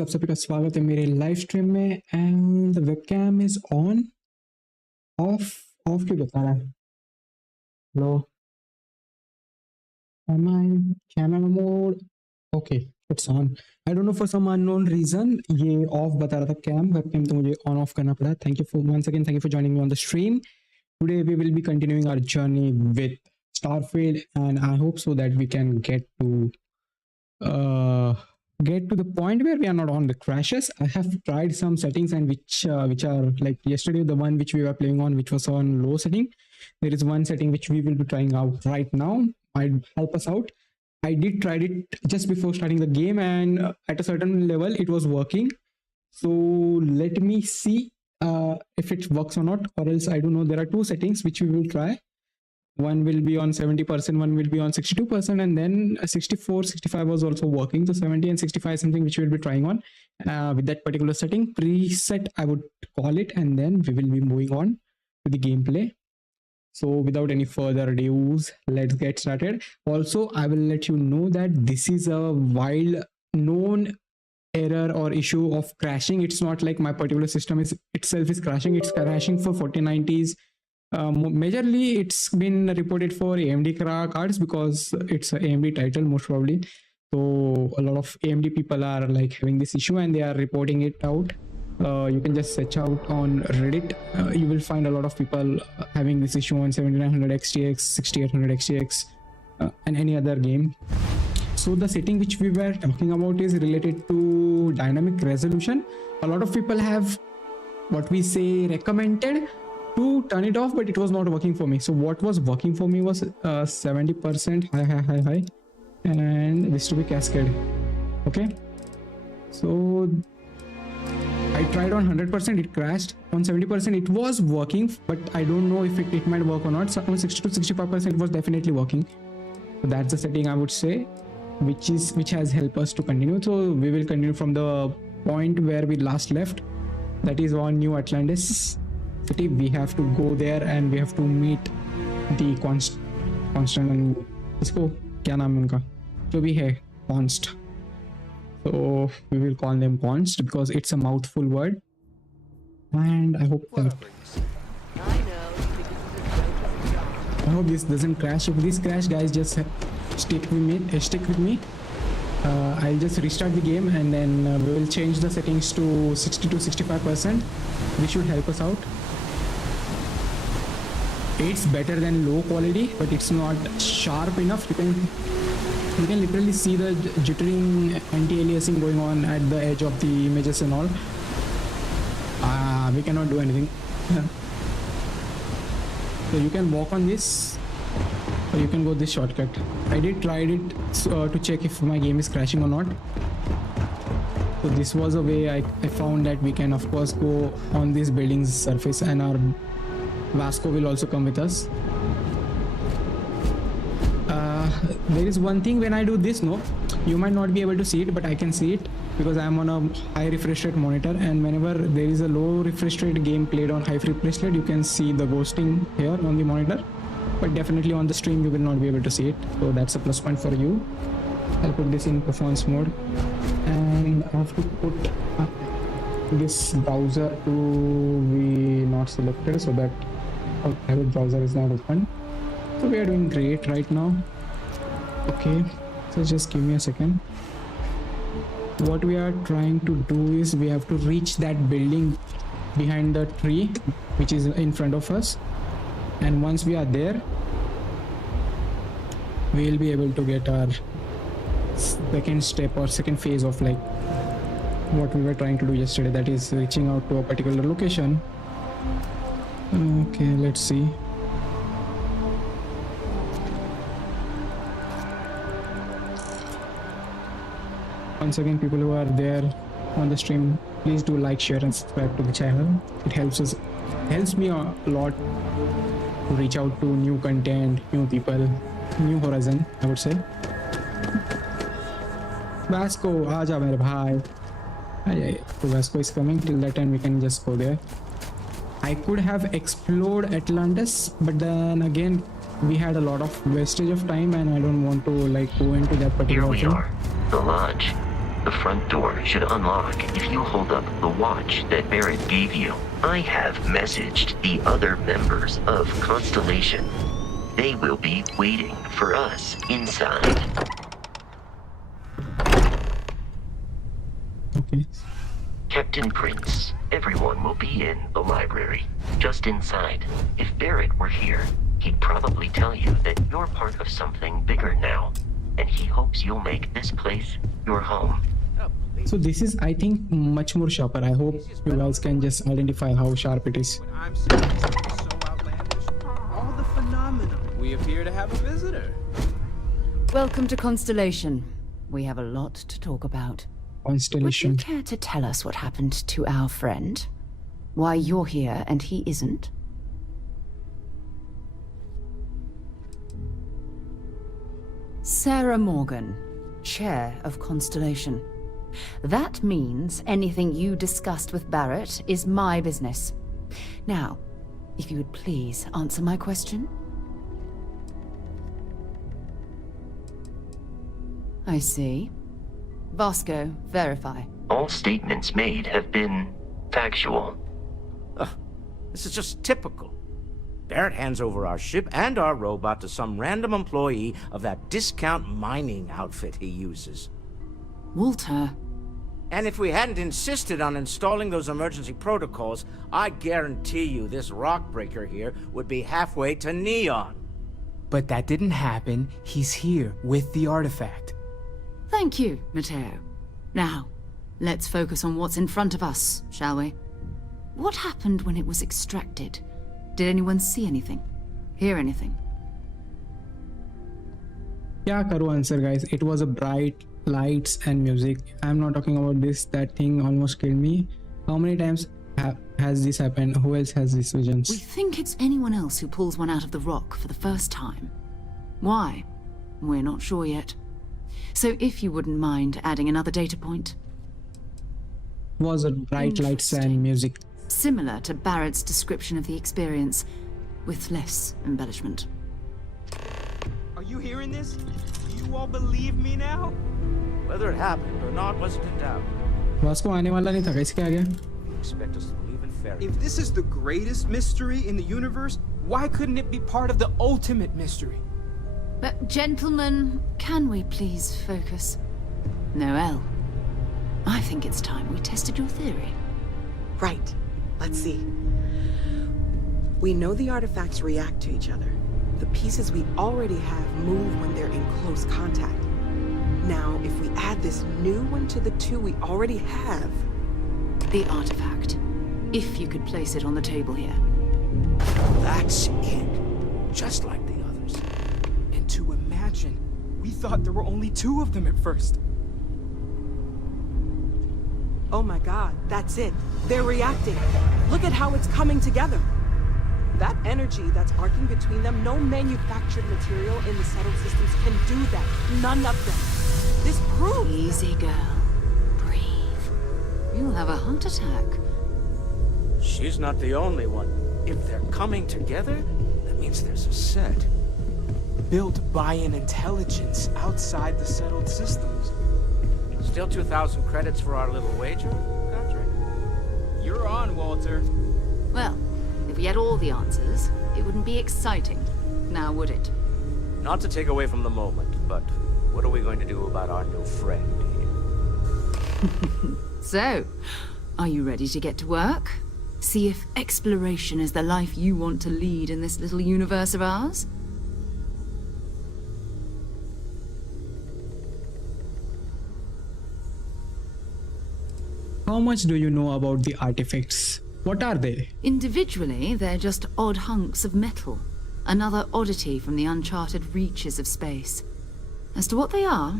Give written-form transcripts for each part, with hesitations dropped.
Guys, आप सभी का स्वागत है मेरे लाइव स्ट्रीम में। And the webcam is on. Off off क्यों बता रहा है? Hello, am I camera mode? Okay, it's on. I don't know for some unknown reason ये ऑफ बता रहा था कैम वेबकैम, तो मुझे ऑन ऑफ करना पड़ा। Thank you for once again, thank you for joining me on the stream. Today we will be continuing our journey with Starfield, and I hope so that we can get to the point where we are not on the crashes. I have tried some settings, and which are like yesterday, the one which we were playing on, which was on low setting. There is one setting which we will be trying out right now. Might help us out. I did tried it just before starting the game, and at a certain level it was working. So let me see if it works or not, or else I don't know. There are two settings which we will try. One will be on 70%, one will be on 62%, and then 64 65 was also working. So 70 and 65 is something which we will be trying on with that particular setting preset, I would call it, and then we will be moving on to the gameplay. So without any further ado, let's get started. Also, I will let you know that this is a wild known error or issue of crashing. It's not like my particular system itself is crashing. It's crashing for 4090s. Majorly it's been reported for AMD cards because it's an AMD title most probably. So a lot of AMD people are like having this issue and they are reporting it out. You can just search out on Reddit. You will find a lot of people having this issue on 7900 XTX, 6800 XTX, and any other game. So the setting which we were talking about is related to dynamic resolution. A lot of people have what we say recommended to turn it off, but it was not working for me. So what was working for me was 70% high, and this to be cascade. Okay, so I tried on 100%, it crashed. On 70% it was working, but I don't know if it might work or not. So on 60 to 65% it was definitely working. So that's the setting I would say which has helped us to continue. So we will continue from the point where we last left, that is on New Atlantis city. We have to go there and we have to meet the constant इसको क्या नाम है उनका जो भी है, const. So we will call them const because it's a mouthful word, and I hope this doesn't crash. If this crash, guys, just stick with me. I'll just restart the game, and then we will change the settings to 60 to 65%, which should help us out. It's better than low quality, but it's not sharp enough. You can literally see the jittering, anti-aliasing going on at the edge of the images and all. We cannot do anything. So you can walk on this, or you can go this shortcut. I did tried it to check if my game is crashing or not. So this was a way I found that we can of course go on this building's surface, and our Vasco will also come with us. There is one thing when I do this, no, you might not be able to see it, but I can see it because I am on a high refresh rate monitor, and whenever there is a low refresh rate game played on high refresh rate, you can see the ghosting here on the monitor, but definitely on the stream you will not be able to see it. So that's a plus point for you. I'll put this in performance mode, and I have to put this browser to be not selected so that our private browser is not open. So we are doing great right now. Okay, so just give me a second. What we are trying to do is we have to reach that building behind the tree which is in front of us, and once we are there we will be able to get our second step or second phase of like what we were trying to do yesterday, that is reaching out to a particular location. Okay, let's see. Once again, people who are there on the stream, please do like, share and subscribe to the channel. It helps me a lot to reach out to new content, new people, new horizon, I would say. Vasco, aaja mere bhai. So Vasco is coming. Till that time we can just go there. I could have explored Atlantis, but then again we had a lot of wastage of time, and I don't want to like go into that particular Here we are, the lodge. The front door should unlock if you hold up the watch that Barrett gave you. I have messaged the other members of Constellation. They will be waiting for us inside. Okay. Captain Prince, everyone will be in the library, just inside. If Barrett were here, he'd probably tell you that you're part of something bigger now, and he hopes you'll make this place your home. So this is, I think, much more sharper. I hope you guys can just identify how sharp it is. I'm saying something so outlandish. All the phenomena. We appear to have a visitor. Welcome to Constellation. We have a lot to talk about. Would Constellation. you care to tell us what happened to our friend? Why you're here and he isn't? Sarah Morgan, Chair of Constellation. That means anything you discussed with Barrett is my business. Now, if you would please answer my question. I see. Vasco, verify. All statements made have been factual. This is just typical. Barrett hands over our ship and our robot to some random employee of that discount mining outfit he uses. Walter. And if we hadn't insisted on installing those emergency protocols, I guarantee you this rock breaker here would be halfway to Neon. But that didn't happen. He's here with the artifact. Thank you, Matteo. Now, let's focus on what's in front of us, shall we? What happened when it was extracted? Did anyone see anything? Hear anything? Yeah, Karu answer, guys. It was a bright lights and music. I'm not talking about this. That thing almost killed me. How many times has this happened? Who else has these visions? We think it's anyone else who pulls one out of the rock for the first time. Why? We're not sure yet. So if you wouldn't mind adding another data point. Was a bright lights and music. Similar to Barrett's description of the experience, with less embellishment. Are you hearing this? Do you all believe me now? Whether it happened or not wasn't in doubt. Vasco आने वाला नहीं था, कैसे क्या आ गया? You expect us to believe in fairy If this is the greatest mystery in the universe, why couldn't it be part of the ultimate mystery? But gentlemen, can we please focus? Noel, I think it's time we tested your theory. Right. Let's see. We know the artifacts react to each other. The pieces we already have move when they're in close contact. Now, if we add this new one to the two we already have... The artifact. If you could place it on the table here. That's it. Just like the others. And to imagine, we thought there were only two of them at first. Oh my god, that's it. They're reacting. Look at how it's coming together. That energy that's arcing between them, no manufactured material in the settled systems can do that. None of them. This proves... Easy, girl. Breathe. You'll have a heart attack. She's not the only one. If they're coming together, that means there's a set. Built by an intelligence outside the settled systems. Still 2,000 credits for our little wager, Godric? You're on, Walter. Well, if we had all the answers, it wouldn't be exciting. Now, would it? Not to take away from the moment, but what are we going to do about our new friend here? So, are you ready to get to work? See if exploration is the life you want to lead in this little universe of ours? How much do you know about the artifacts? What are they? Individually, they're just odd hunks of metal. Another oddity from the uncharted reaches of space. As to what they are,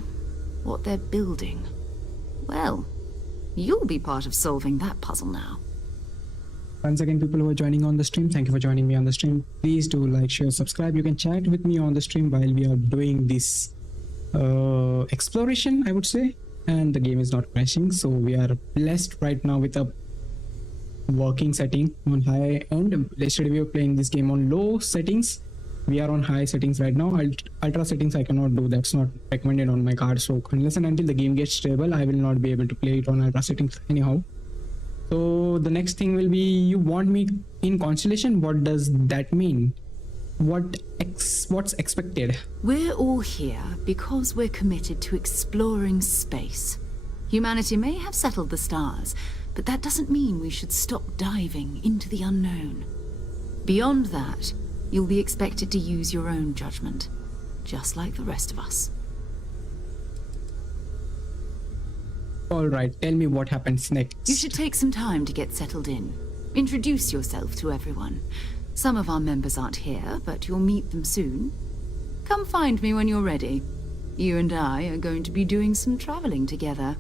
what they're building, well, you'll be part of solving that puzzle now. Once again, people who are joining on the stream, thank you for joining me on the stream. Please do like, share, subscribe. You can chat with me on the stream while we are doing this exploration, I would say. And the game is not crashing, so we are blessed right now with a working setting on high end. Yesterday we were playing this game on low settings, We are on high settings right now. Ultra settings I cannot do. That's not recommended on my card. So unless and until the game gets stable, I will not be able to play it on ultra settings anyhow. So the next thing will be, you want me in Constellation? What does that mean? What's expected? We're all here because we're committed to exploring space. Humanity may have settled the stars, but that doesn't mean we should stop diving into the unknown. Beyond that, you'll be expected to use your own judgment, just like the rest of us. Alright, tell me what happens next. You should take some time to get settled in. Introduce yourself to everyone. Some of our members aren't here, but you'll meet them soon. Come find me when you're ready. You and I are going to be doing some traveling together.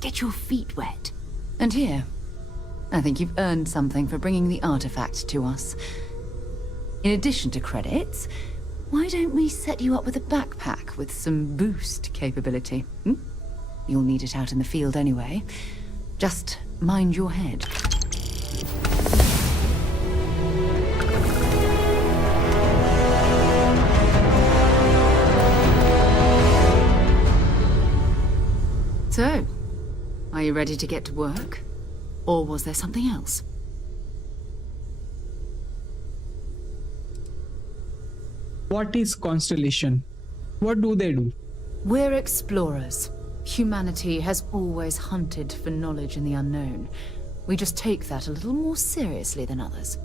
Get your feet wet. And here, I think you've earned something for bringing the artifact to us. In addition to credits, why don't we set you up with a backpack with some boost capability? You'll need it out in the field anyway. Just mind your head. So, are you ready to get to work? Or was there something else? What is Constellation? What do they do? We're explorers. Humanity has always hunted for knowledge in the unknown. We just take that a little more seriously than others.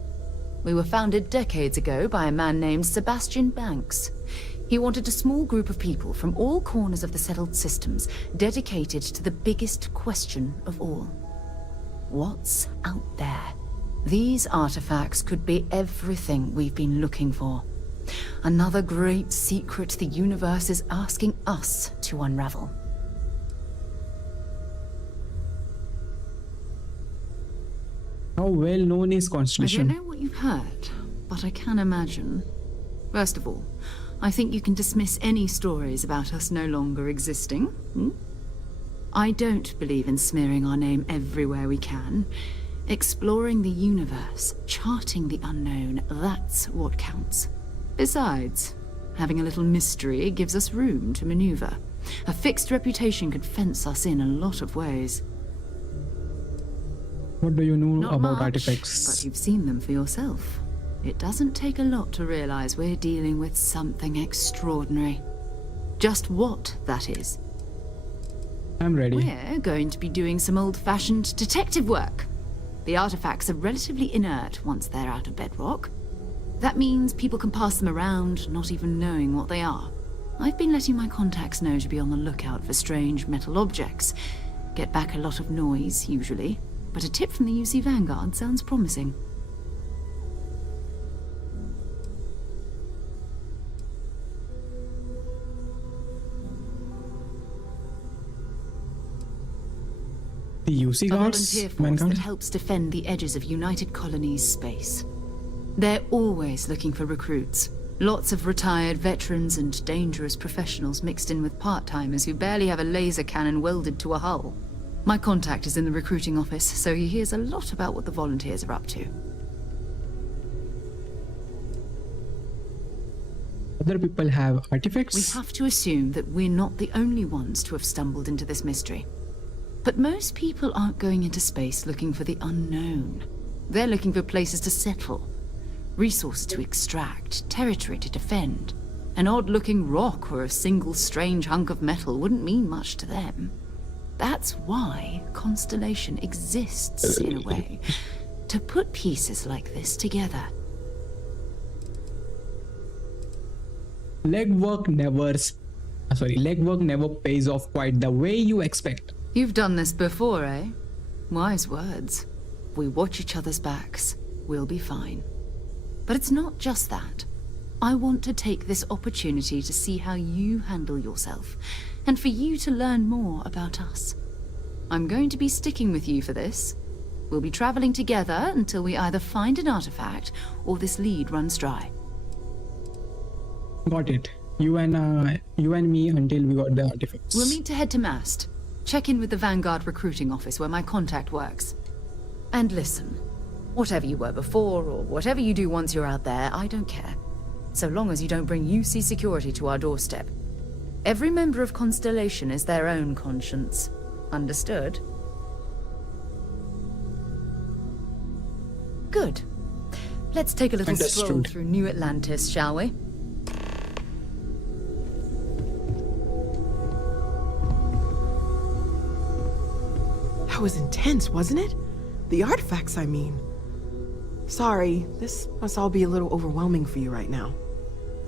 We were founded decades ago by a man named Sebastian Banks. He wanted a small group of people from all corners of the settled systems dedicated to the biggest question of all. What's out there? These artifacts could be everything we've been looking for. Another great secret the universe is asking us to unravel. How well known is I Constellation? don't know what you've heard, but I can imagine. First of all, I think you can dismiss any stories about us no longer existing. I don't believe in smearing our name everywhere we can. Exploring the universe, charting the unknown, that's what counts. Besides, having a little mystery gives us room to maneuver. A fixed reputation could fence us in a lot of ways. What do you know Not about much, artifacts? but you've seen them for yourself. It doesn't take a lot to realize we're dealing with something extraordinary. Just what that is. I'm ready. We're going to be doing some old-fashioned detective work. The artifacts are relatively inert once they're out of bedrock. That means people can pass them around, not even knowing what they are. I've been letting my contacts know to be on the lookout for strange metal objects. Get back a lot of noise, usually. But a tip from the UC Vanguard sounds promising. The UC A guards? volunteer force Vanguard? that helps defend the edges of United Colonies space. They're always looking for recruits. Lots of retired veterans and dangerous professionals mixed in with part-timers who barely have a laser cannon welded to a hull. My contact is in the recruiting office, so he hears a lot about what the volunteers are up to. Other people have artifacts? We have to assume that we're not the only ones to have stumbled into this mystery. But most people aren't going into space looking for the unknown. They're looking for places to settle, resources to extract, territory to defend. An odd-looking rock or a single strange hunk of metal wouldn't mean much to them. That's why Constellation exists, in a way. To put pieces like this together. Legwork never pays off quite the way you expect. You've done this before, eh? Wise words. If we watch each other's backs, we'll be fine. But it's not just that. I want to take this opportunity to see how you handle yourself, and for you to learn more about us. I'm going to be sticking with you for this. We'll be traveling together until we either find an artifact or this lead runs dry. Got it. You and me until we got the artifacts. We'll need to head to Mast. Check in with the Vanguard recruiting office where my contact works. And listen, whatever you were before or whatever you do once you're out there, I don't care. So long as you don't bring UC security to our doorstep. Every member of Constellation is their own conscience. Understood? Good. Let's take a little stroll Understood. through New Atlantis, shall we? That was intense, wasn't it? The artifacts, I mean. Sorry, this must all be a little overwhelming for you right now.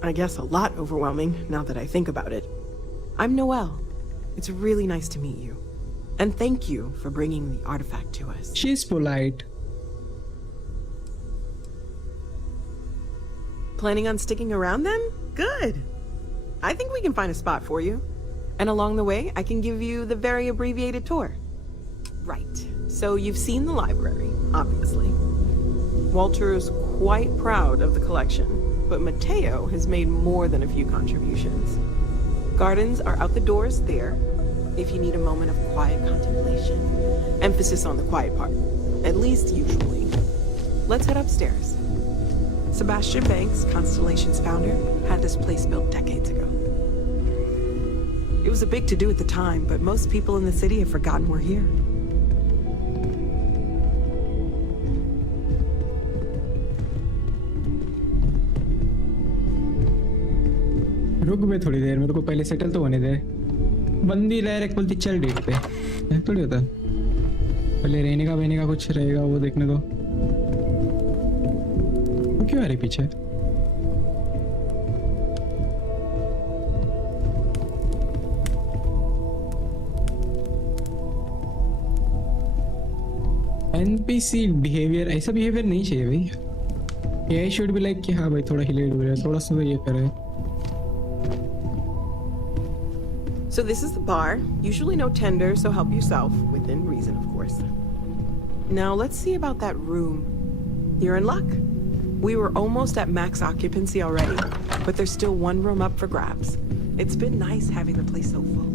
I guess a lot overwhelming, now that I think about it. I'm Noelle. It's really nice to meet you. And thank you for bringing the artifact to us. She's polite. Planning on sticking around then? Good. I think we can find a spot for you. And along the way, I can give you the very abbreviated tour. Right. So you've seen the library, obviously. Walter is quite proud of the collection, but Mateo has made more than a few contributions. Gardens are out the doors there, if you need a moment of quiet contemplation. Emphasis on the quiet part, at least usually. Let's head upstairs. Sebastian Banks, Constellation's founder, had this place built decades ago. It was a big to-do at the time, but most people in the city have forgotten we're here. रुक बे थोड़ी देर, मेरे को पहले settle तो होने दे। बंदी direct बोलती चल डेट पे, ऐसा थोड़ी होता। पहले रहने का बहने का कुछ रहेगा वो देखने दो। वो क्यों आ रही पीछे? NPC बिहेवियर, ऐसा बिहेवियर नहीं चाहिए भाई। AI should be like कि हाँ भाई थोड़ा हिले डुले, थोड़ा सा तो ये करे। So this is the bar. Usually no tender, so help yourself, within reason, of course. Now let's see about that room. You're in luck. We were almost at max occupancy already, but there's still one room up for grabs. It's been nice having the place so full.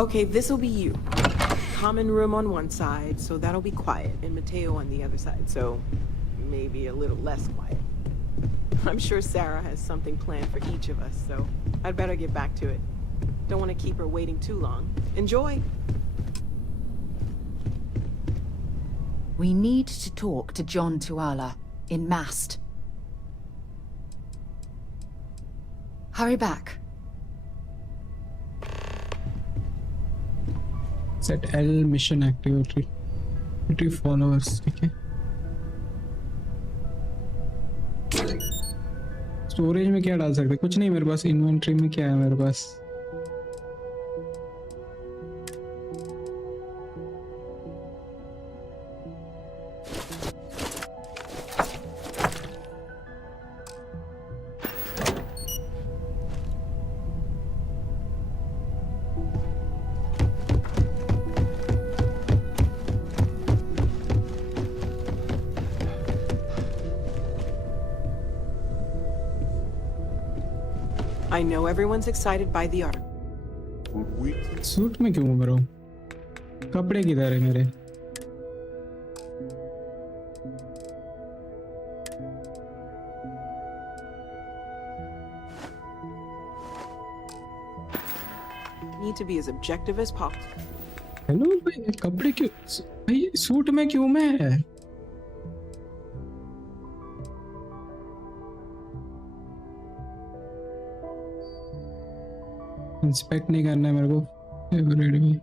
Okay, this'll be you. Common room on one side, so that'll be quiet, and Mateo on the other side, so maybe a little less quiet. I'm sure Sarah has something planned for each of us, so I'd better get back to it. Don't want to keep her waiting too long. Enjoy! We need to talk to John Tuala, in Mast. Hurry back. Set L mission activity. Retrieve followers. ठीक है। Storage में क्या डाल सकते? कुछ नहीं मेरे पास। Inventory में क्या है मेरे पास? I know everyone's excited by the art. Suit में क्यों घूम रहा हूँ? कपड़े किधर है मेरे? Need to be as objective as possible. Hello भाई, कपड़े क्यों? भाई सूट में क्यों मैं? इंस्पेक्ट नहीं करना है मेरे को फेवरेट में।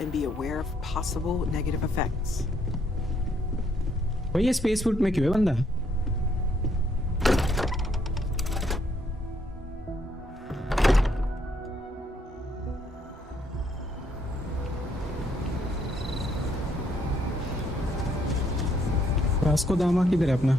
And be aware of possible negative effects. भाई ये स्पेस फूट में क्यों है बंदा? वास्को दामा किधर है अपना?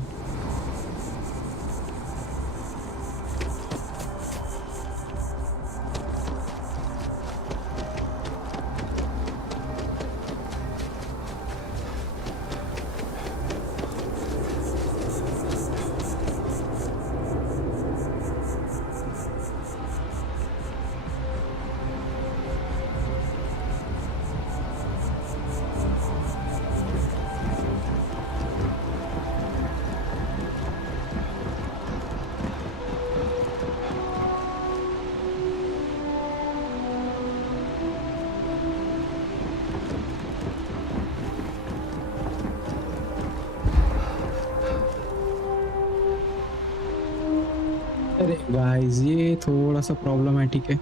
अरे गाइस ये थोड़ा सा प्रॉब्लमेटिक है.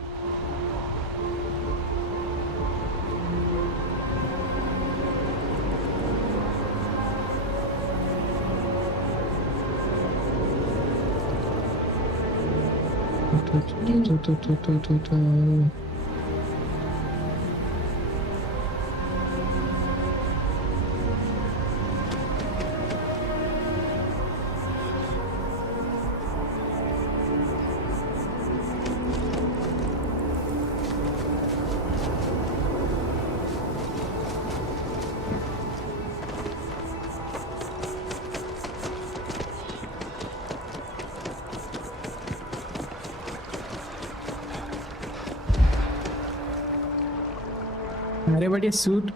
अरे बट ये सूट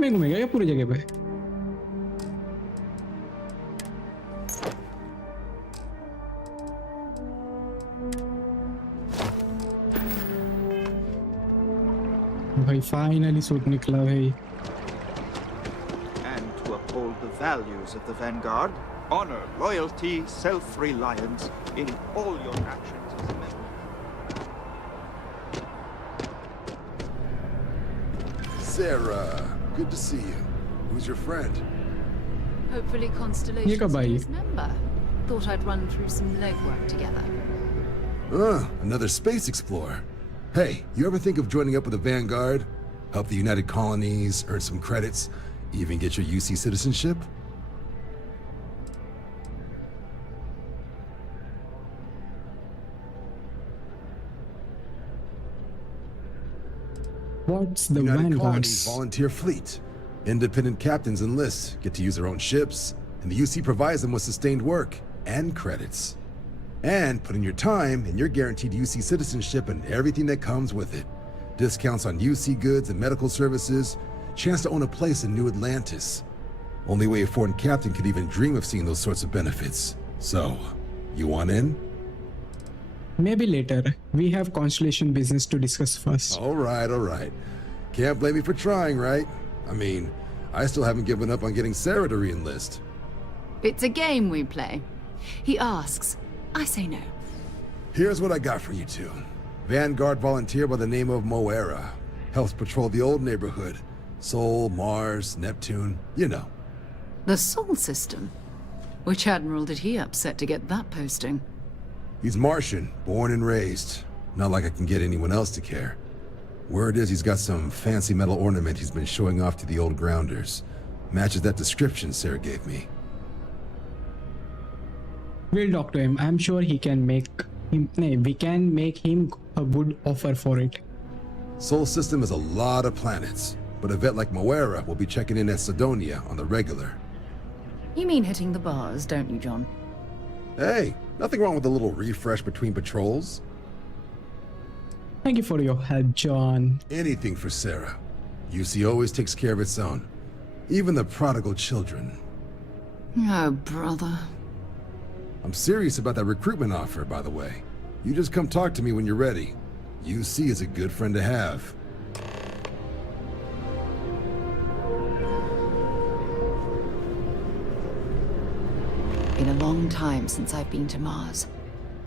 में घूमेगा क्या पूरी जगह पे? भाई फाइनली सूट निकला भाई. And to uphold the values of the Vanguard, honor, loyalty, self-reliance in all your actions as a member. Sarah, good to see you. Who's your friend? Hopefully ये Constellation's कब आई? newest member. Thought I'd run through some legwork together. Another space explorer. Hey, you ever think of joining up with the Vanguard? Help the United Colonies, earn some credits, even get your UC citizenship? What's the United Colonies Vanguards? volunteer fleet. Independent captains enlist, get to use their own ships, and the UC provides them with sustained work and credits. And put in your time, and you're guaranteed UC citizenship and everything that comes with it. Discounts on UC goods and medical services, chance to own a place in New Atlantis. Only way a foreign captain could even dream of seeing those sorts of benefits. So, you want in? Maybe later. We have Constellation business to discuss first. All right. Can't blame me for trying, right? I mean, I still haven't given up on getting Sarah to re-enlist. It's a game we play. He asks, I say no. Here's what I got for you two. Vanguard volunteer by the name of Moera. Helps patrol the old neighborhood. Sol, Mars, Neptune, you know. The Sol system? Which admiral did he upset to get that posting? He's Martian, born and raised. Not like I can get anyone else to care. Word is he's got some fancy metal ornament he's been showing off to the old grounders. Matches that description Sarah gave me. We'll talk to him. I'm sure he can make him. We can make him a good offer for it. Sol system is a lot of planets, but a vet like Moera will be checking in at Sidonia on the regular. You mean hitting the bars, don't you, John? Hey, nothing wrong with a little refresh between patrols. Thank you for your help, John. Anything for Sarah. UC always takes care of its own. Even the prodigal children. Oh, brother. I'm serious about that recruitment offer, by the way. You just come talk to me when you're ready. UC is a good friend to have. Been a long time since I've been to Mars.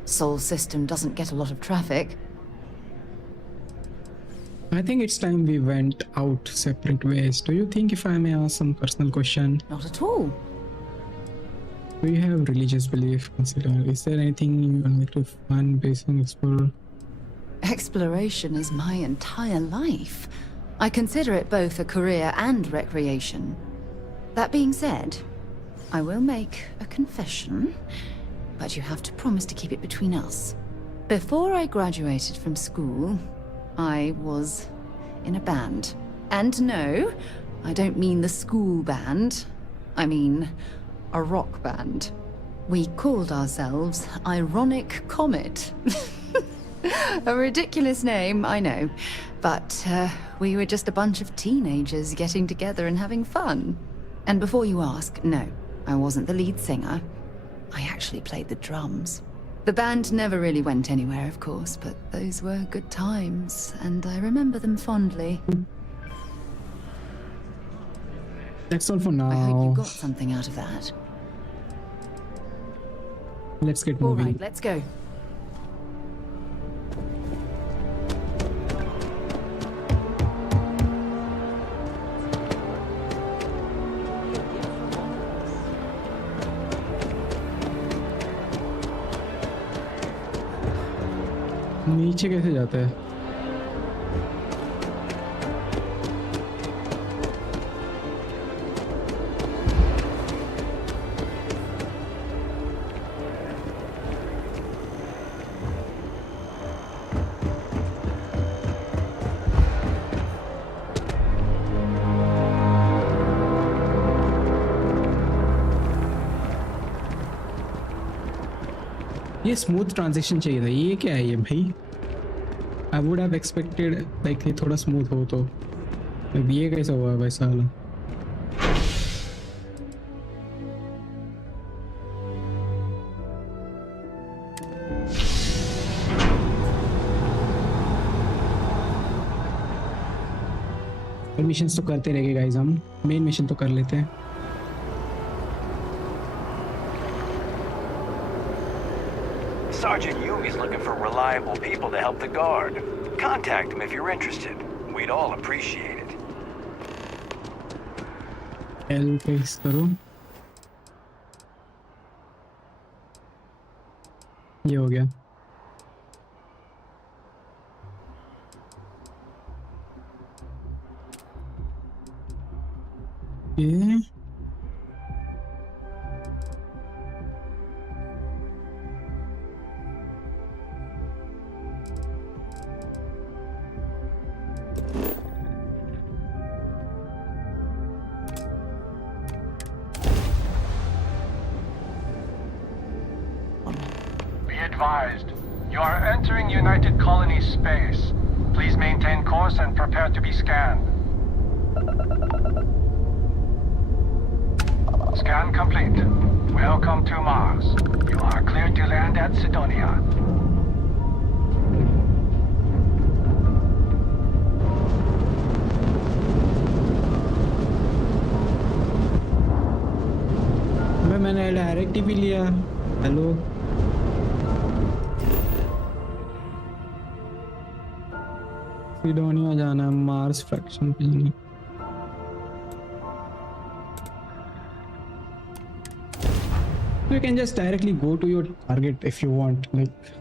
Sol system doesn't get a lot of traffic. I think it's time we went out separate ways. Do you think, if I may ask some personal question, Not at all. do you have religious belief? Consider, is there anything you would like to fun, based on explore? Exploration is my entire life. I consider it both a career and recreation. That being said, I will make a confession, but you have to promise to keep it between us. Before I graduated from school, I was in a band. And no, I don't mean the school band. I mean a rock band. We called ourselves Ironic Comet. A ridiculous name, I know. But we were just a bunch of teenagers getting together and having fun. And before you ask, no, I wasn't the lead singer. I actually played the drums. The band never really went anywhere, of course, but those were good times, and I remember them fondly. That's all for now. I hope you got something out of that. Let's get All moving. right, let's go. नीचे कैसे जाता है? ये smooth transition चाहिए था। ये क्या है ये भाई? I would have expected like ये थोड़ा स्मूथ हो तो। अब ये कैसा हुआ भाई साला? मिशंस तो करते रहेंगे गाइस, हम मेन मिशन तो कर लेते हैं। Sergeant Young is looking for reliable people to help the guard. Contact him if you're interested. We'd all appreciate it. L fix करो। ये हो गया। ये Advised. You are entering United Colony space. Please maintain course and prepare to be scanned. Scan complete. Welcome to Mars. You are cleared to land at Sidonia. मैंने direct भी लिया। Hello सिडोनिया जाना है, मार्स फ्रैक्शन पे जाना। You can just directly go to your target if you want. Like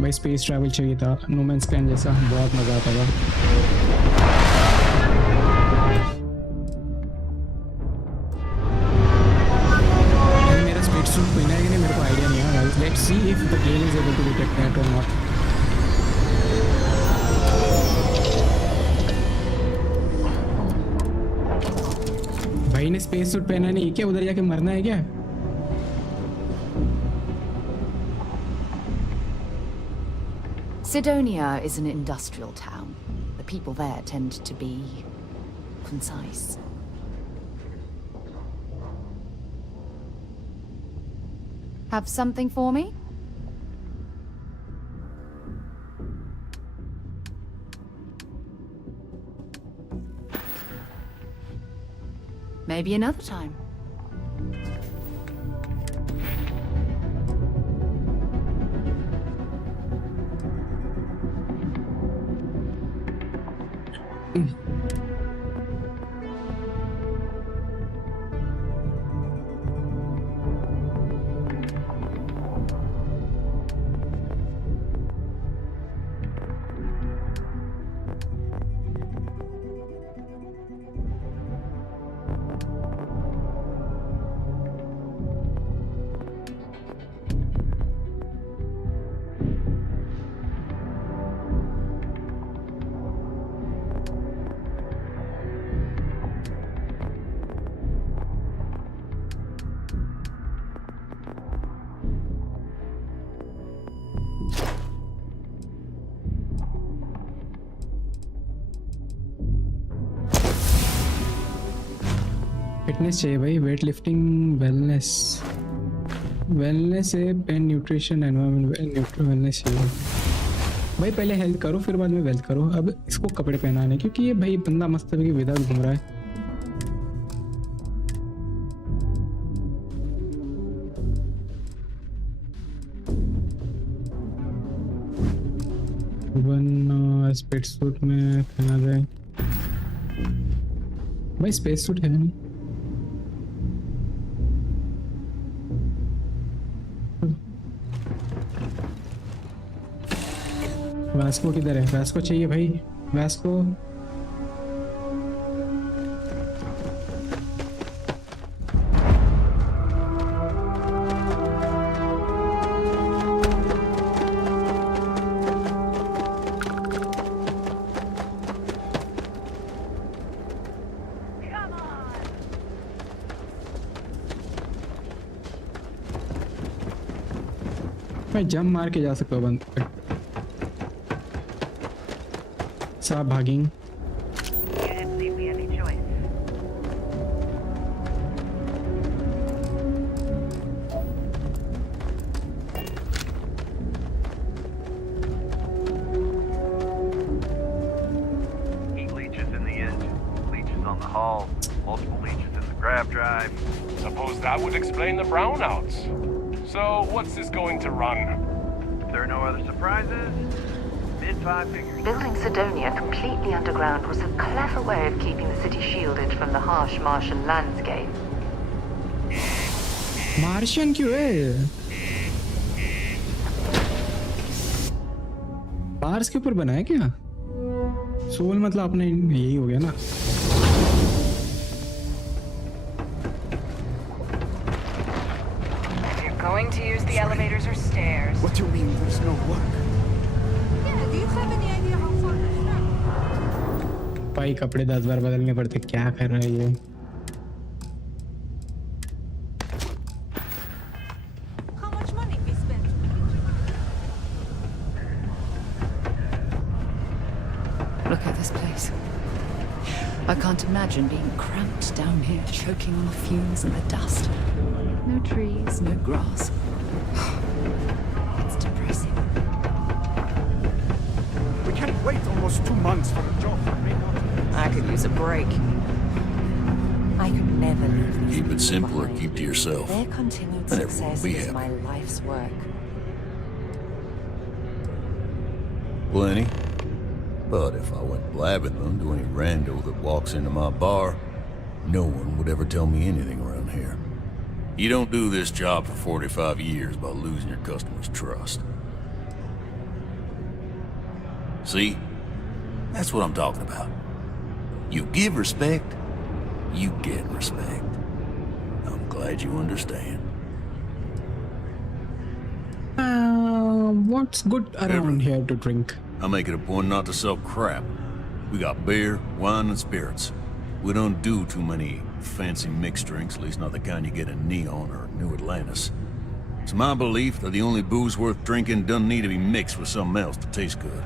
भाई space travel चाहिए था, नो मैन स्कैन जैसा, बहुत मजा आता था। मेरा स्पेस सूट पहना है कि नहीं मेरे को आइडिया नहीं है guys. Let's see if the game is able to detect that और नॉट। भाई ने स्पेस सूट पहना नहीं क्या? उधर जाके मरना है क्या? Sidonia is an industrial town. The people there tend to be concise. Have something for me? Maybe another time. Fitness चाहिए भाई, वेट लिफ्टिंग, वेलनेस। वेलनेस है पेन, न्यूट्रिशन, एनवायरनमेंट, वेलनेस चाहिए भाई। पहले हेल्थ करो फिर बाद में वेल्थ करो। अब इसको कपड़े पहनाने, क्योंकि ये भाई बंदा मस्त है कि विदाउट घूम रहा है। स्पेस सूट में पहना जाए भाई स्पेस सूट है नहीं वैस्को किधर है वैस्को चाहिए भाई वैस्को मैं जंप मार के जा सकता हूँ बंद साहब भागिंग Heat leeches in the engine, leeches on the hull, multiple leeches in the grav drive. Suppose that would explain the brownouts. So, what's this going to run? If there are no other surprises, mid-five figures. Building Sidonia completely underground was a clever way of keeping the city shielded from the harsh Martian landscape. Martian क्यों है Mars के ऊपर बनाया क्या soul मतलब अपने यही हो गया ना You're going to use the elevators or stairs? What do you mean there's no work? Yeah, do you have any idea how far to travel? भाई कपड़े 10 बार बदलने पड़ते क्या कर रहा है ये How much money we spent? Look at this place. I can't imagine being cramped down here, choking on the fumes and the dust. No trees, no grass. It's depressing. We can't wait almost 2 months for a job that may not. I could use a break. I could never leave these Keep it people simple or behind. keep to yourself. Their continued And everyone success will be is happy. my life's work. Plenty. But if I went blabbing them to any rando that walks into my bar, no one would ever tell me anything around here. You don't do this job for 45 years by losing your customers' trust. See? That's what I'm talking about. You give respect, you get respect. I'm glad you understand. What's good around here to drink? I make it a point not to sell crap. We got beer, wine, and spirits. We don't do too many fancy mixed drinks, at least not the kind you get in Neon or New Atlantis. It's my belief that the only booze worth drinking doesn't need to be mixed with something else to taste good.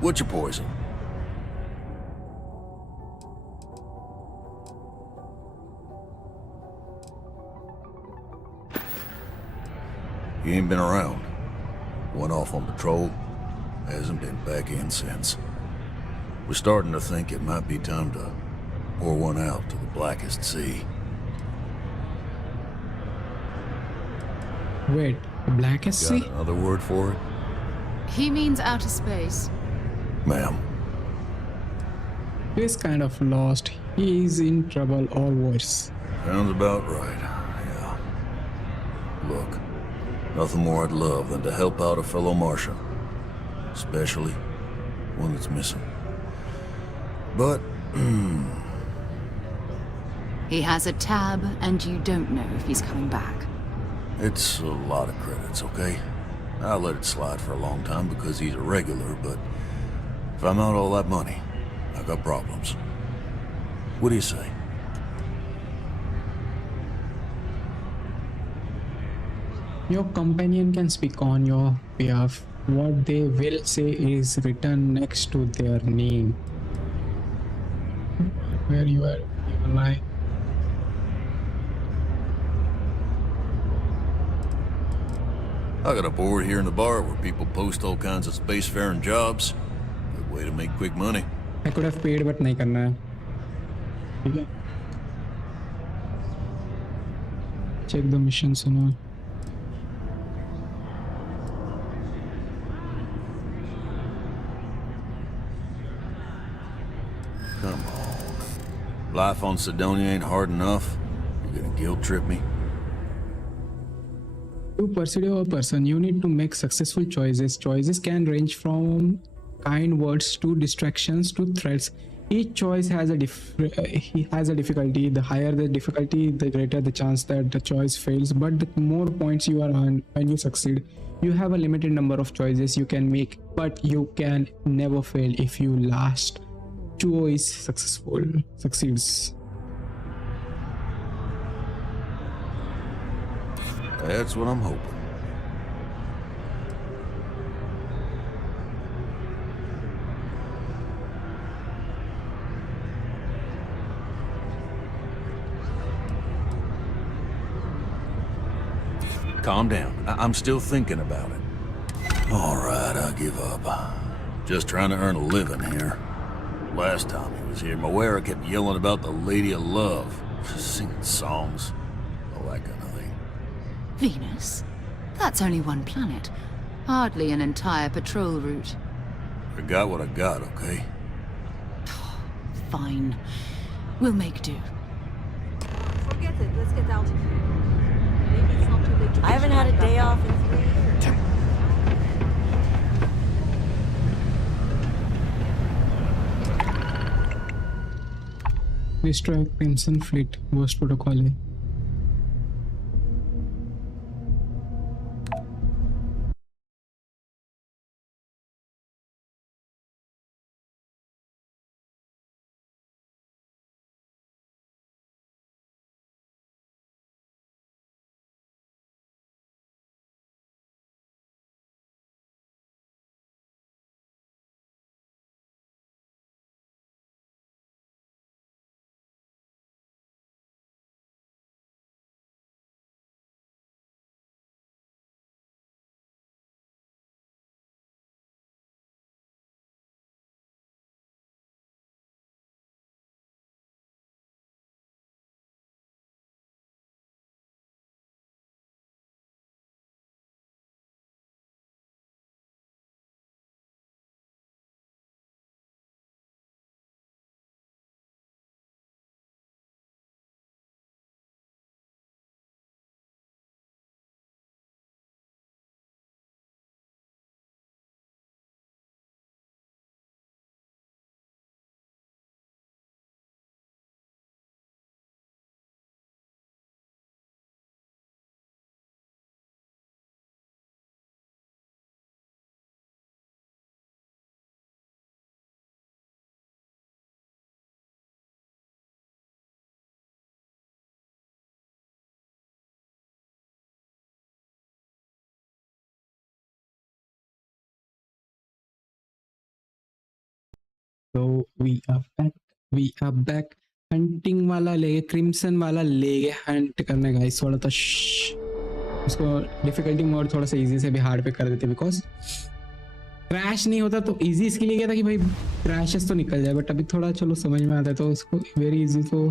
What's your poison? You ain't been around. Went off on patrol. Hasn't been back in since. We're starting to think it might be time to pour one out to the blackest sea. Wait, blackest sea? Got another word for it? He means outer space. Ma'am. He's kind of lost. He's in trouble or worse. Sounds about right, yeah. Look, nothing more I'd love than to help out a fellow Martian. Especially one that's missing. But, He has a tab, and you don't know if he's coming back. it's a lot of credits, okay? I let it slide for a long time because he's a regular, but if I'm out all that money, I got problems. What do you say? Your companion can speak on your behalf. What they will say is written next to their name. Where you are, you lie. I got a board here in the bar where people post all kinds of spacefaring jobs. Good way to make quick money. I could have paid, but नहीं करना है. ठीक है. Check the missions and all. Come on. Life on Sidonia ain't hard enough. You're gonna guilt trip me? To pursue a person, you need to make successful choices. Choices can range from kind words to distractions to threats. Each choice has a difficulty. The higher the difficulty, the greater the chance that the choice fails. But the more points you are on when you succeed, you have a limited number of choices you can make, but you can never fail if you last choice succeeds. That's what I'm hoping. Calm down. I'm still thinking about it. All right, I give up. Just trying to earn a living here. Last time he was here, Moira kept yelling about the Lady of Love, singing songs, all that kind of thing. Venus? That's only one planet. Hardly an entire patrol route. I got what I got, okay? Fine. We'll make do. Forget it. Let's get out of here. Maybe it's not too late to... I haven't had a day off in 3 years. Destroy Crimson Fleet. Ghost Protocol है. So we are back. We are back. Hunting वाला ले गए, crimson वाला ले गए Hunt करने का। इस थोड़ा तो उसको डिफिकल्टी मोड थोड़ा सा इजी से भी हार्ड पे कर देते, बिकॉज क्रैश नहीं होता तो इजी इसके लिए गया था कि भाई क्रैशेस तो निकल जाए, बट अभी थोड़ा चलो समझ में आता है तो उसको वेरी इजी तो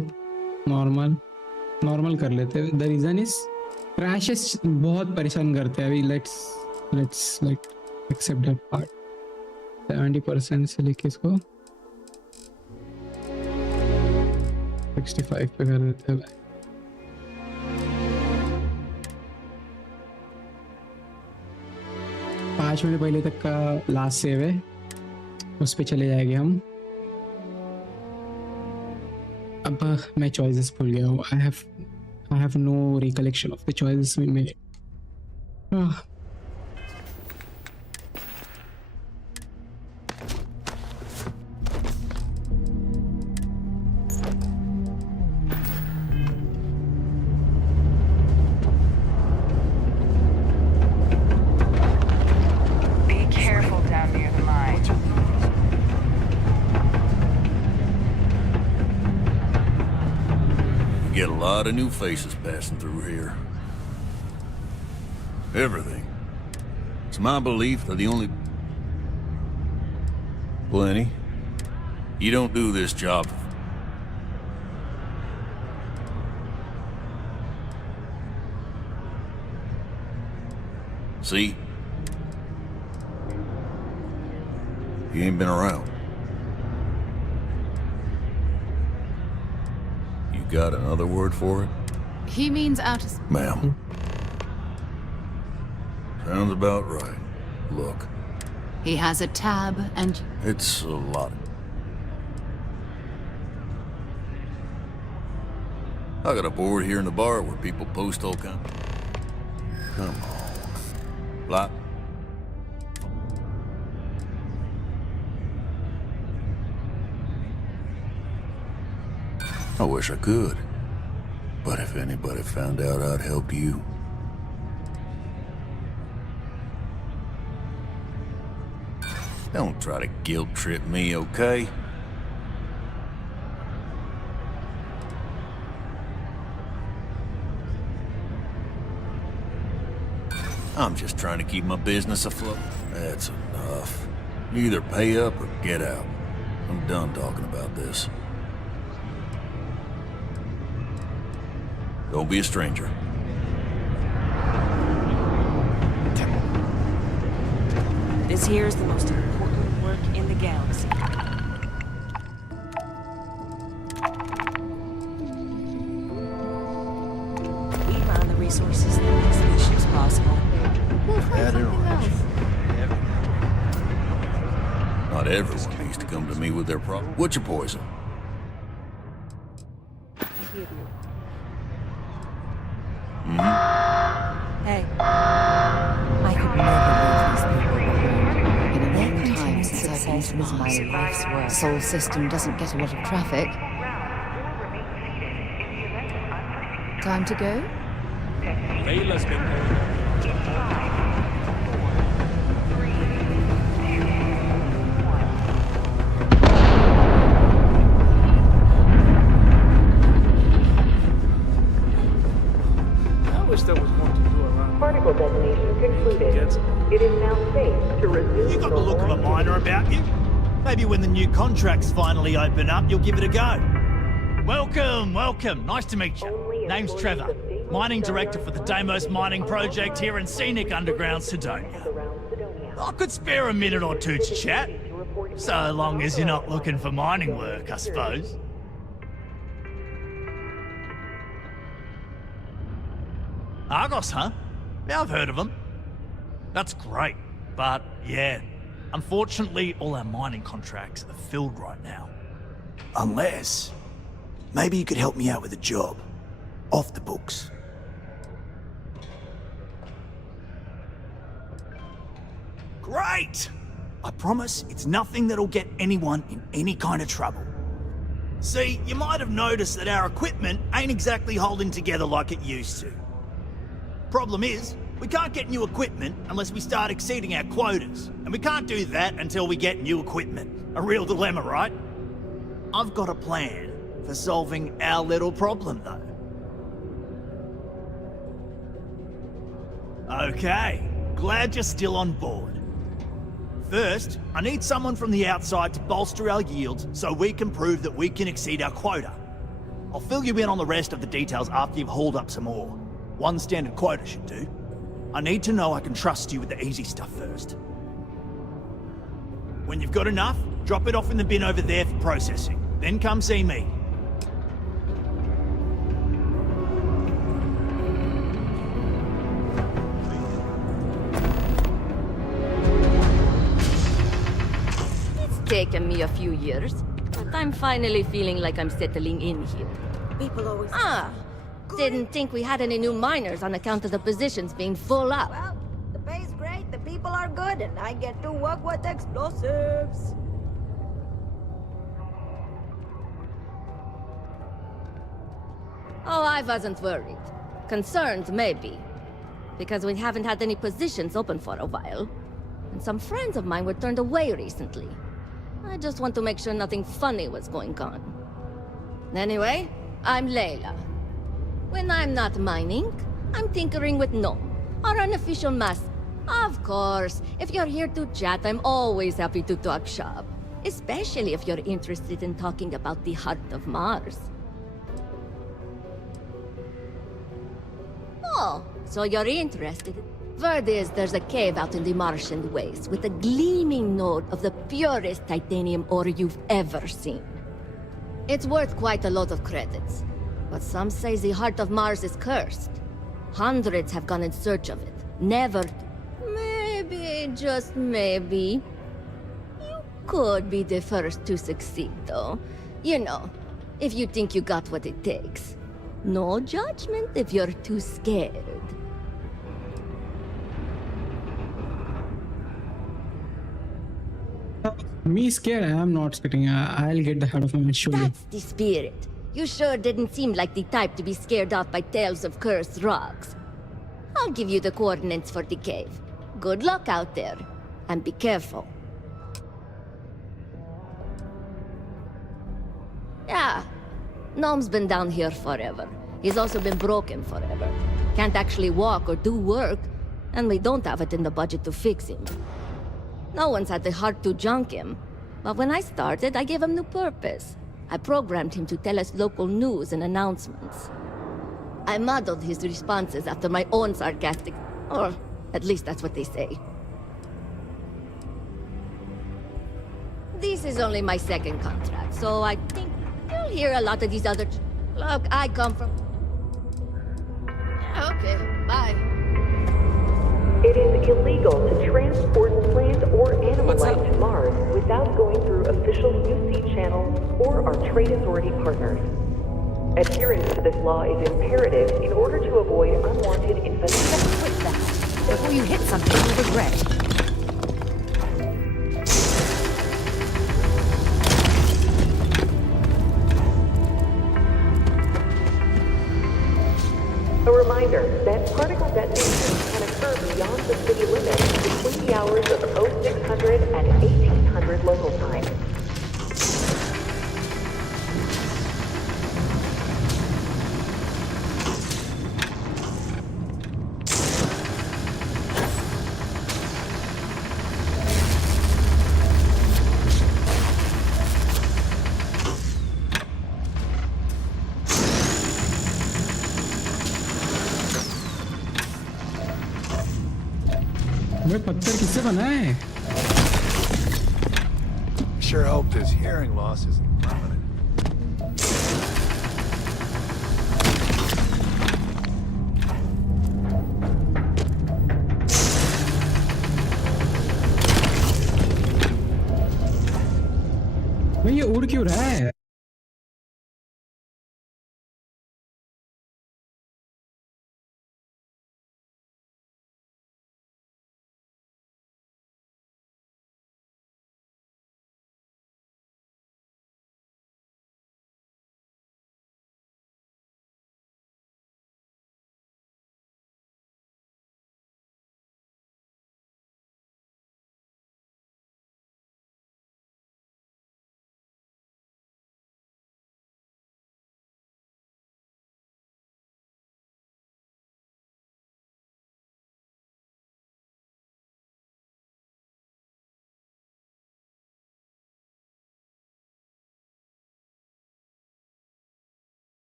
नॉर्मल कर लेते हैं। द रीजन इज क्रैशेस बहुत परेशान करते हैं अभी। Let's like accept that part. 70% से लेके इसको 65 पे कर देते हैं। 5 मिनट पहले तक का लास्ट सेव है, उस पे चले जाएंगे हम। अब मैं चॉइसेस भूल गया हूँ। I have no recollection of the choices we made. Get a lot of new faces passing through here. Everything. It's my belief they're the only... Plenty. You don't do this job. See? You ain't been around. got another word for it? He means out of... Ma'am. Sounds about right. Look. He has a tab and... It's a lot. I got a board here in the bar where people post all kinds. Come on. Lot. I wish I could. But if anybody found out I'd help you... Don't try to guilt trip me, okay? I'm just trying to keep my business afloat. That's enough. You either pay up or get out. I'm done talking about this. Don't be a stranger. This here is the most important work in the galaxy. We found the resources that make spaceships possible. We'll find something else. Not everyone needs to come to me with their problem. What's your poison? I hear you. Hey. I could never leave these people behind. In a long time since I've been Success to was Mars, my life's work. Sol system doesn't get a lot of traffic. Time to go? Layla's been I wish there was more to do around. Particle detonation concluded. It is now safe to resume. You got the look of a miner about you. Maybe when the new contracts finally open up, you'll give it a go. Welcome, welcome. Nice to meet you. Name's Trevor, mining director for the Deimos mining project here in scenic underground Sidonia. I could spare a minute or two to chat, so long as you're not looking for mining work, I suppose. Argos, huh? Yeah, I've heard of them. That's great, but yeah, unfortunately all our mining contracts are filled right now. Unless, maybe you could help me out with a job. Off the books. Great! I promise it's nothing that'll get anyone in any kind of trouble. See, you might have noticed that our equipment ain't exactly holding together like it used to. Problem is, we can't get new equipment unless we start exceeding our quotas, and we can't do that until we get new equipment. A real dilemma, right? I've got a plan for solving our little problem, though. Okay, glad you're still on board. First, I need someone from the outside to bolster our yields so we can prove that we can exceed our quota. I'll fill you in on the rest of the details after you've hauled up some ore. One standard quota should do. I need to know I can trust you with the easy stuff first. When you've got enough, drop it off in the bin over there for processing. Then come see me. It's taken me a few years, but I'm finally feeling like I'm settling in here. People always... Didn't think we had any new miners on account of the positions being full up. Well, the pay's great, the people are good, and I get to work with explosives. Oh, I wasn't worried. Concerned, maybe. Because we haven't had any positions open for a while. And some friends of mine were turned away recently. I just want to make sure nothing funny was going on. Anyway, I'm Layla. When I'm not mining, I'm tinkering with Gnome, our unofficial master. Of course, if you're here to chat, I'm always happy to talk shop. Especially if you're interested in talking about the heart of Mars. Oh, so you're interested? Word is there's a cave out in the Martian waste with a gleaming node of the purest titanium ore you've ever seen. It's worth quite a lot of credits. But some say the heart of Mars is cursed. Hundreds have gone in search of it. Never. Maybe, just maybe, you could be the first to succeed, though. You know, if you think you got what it takes. No judgment if you're too scared. Me scared? I'm not scared. I'll get the head of my surely. That's the spirit. You sure didn't seem like the type to be scared off by tales of cursed rocks. I'll give you the coordinates for the cave. Good luck out there, and be careful. Yeah, Gnome's been down here forever. He's also been broken forever. Can't actually walk or do work, and we don't have it in the budget to fix him. No one's had the heart to junk him, but when I started, I gave him new purpose. I programmed him to tell us local news and announcements. I modeled his responses after my own sarcastic... or at least that's what they say. This is only my second contract, so I think you'll hear a lot of these other... Look, I come from... Yeah, okay, bye. It is illegal to transport plant or animal life to Mars without going through official UC channels or our trade authority partners. Adherence to this law is imperative in order to avoid unwanted infestation. Quit that. Before you hit something, you'll regret. A reminder that particle detonations can occur beyond the city limits between the hours of 0600 and 1800 local time. वे पत्थर किससे बना है? Sure hope his hearing loss isn't permanent. भाई ये उड़ क्यों रहा है?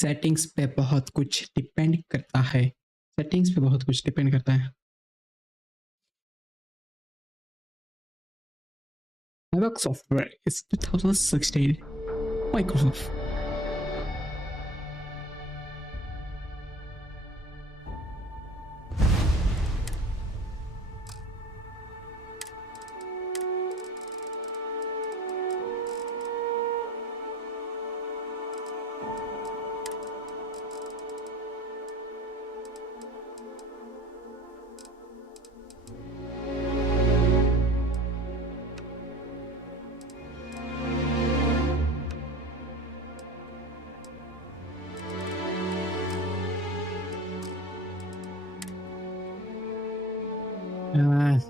सेटिंग्स पे बहुत कुछ डिपेंड करता है. सेटिंग्स पे बहुत कुछ डिपेंड करता है. Network software is 2016. Microsoft. I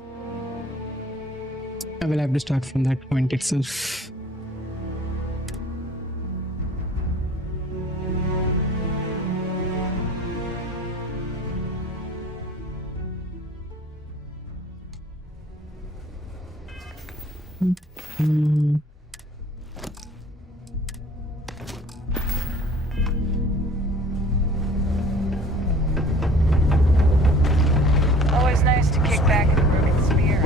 will have to start from that point itself. Always nice to kick back and broken spear.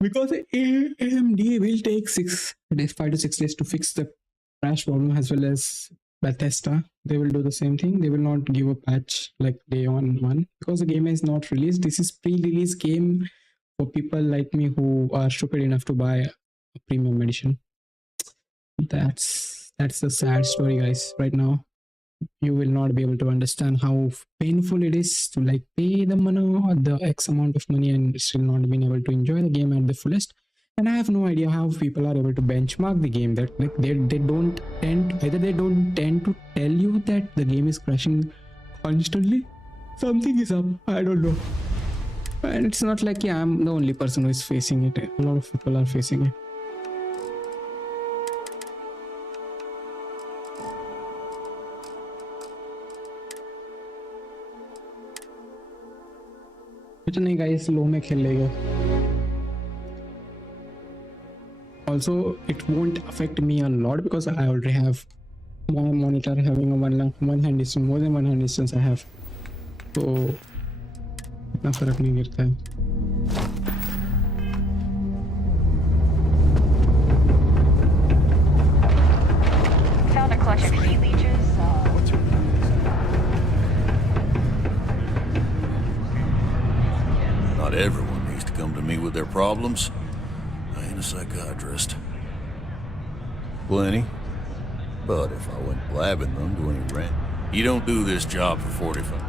Because AMD will take 5 to 6 days to fix the crash problem, as well as Bethesda. They will do the same thing. They will not give a patch like day one because the game is not released. This is pre-release game for people like me who are stupid enough to buy a premium edition. That's the sad story, guys. Right now, you will not be able to understand how painful it is to like pay the money or the X amount of money and still not being able to enjoy the game at the fullest. And I have no idea how people are able to benchmark the game. That like they don't tend to tell you that the game is crashing constantly. Something is up. I don't know. And it's not like I'm the only person who is facing it. A lot of people are facing it. नहीं guys, low में खेल लेगा. Also, it won't affect me a lot because I already have my monitor having a one hand distance, more than one hand distance I have. So इतना फर्क नहीं गिरता है. Found a clutch of heat leeches. Not everyone needs to come to me with their problems. I ain't a psychiatrist. Plenty. But if I went blabbing them to any rent, you don't do this job for 45.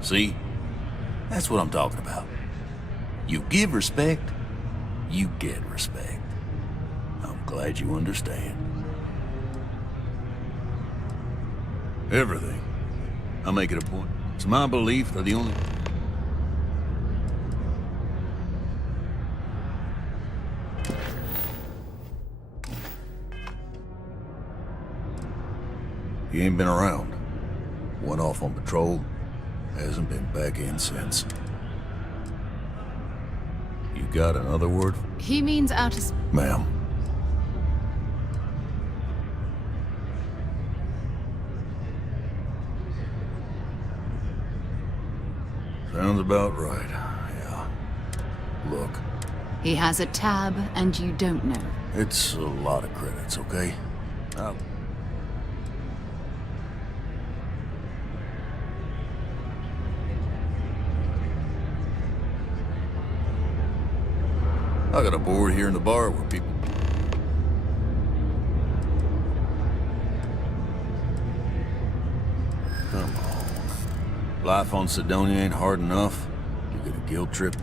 See? That's what I'm talking about. You give respect, you get respect. I'm glad you understand. Everything. I make it a point. It's my belief they're the only... He ain't been around. Went off on patrol. Hasn't been back in since. You got another word? He means out of... Ma'am. Sounds about right, yeah. Look. He has a tab and you don't know. It's a lot of credits, okay? I got a board here in the bar where people... Come on. Life on Sidonia ain't hard enough. You get a guilt trip.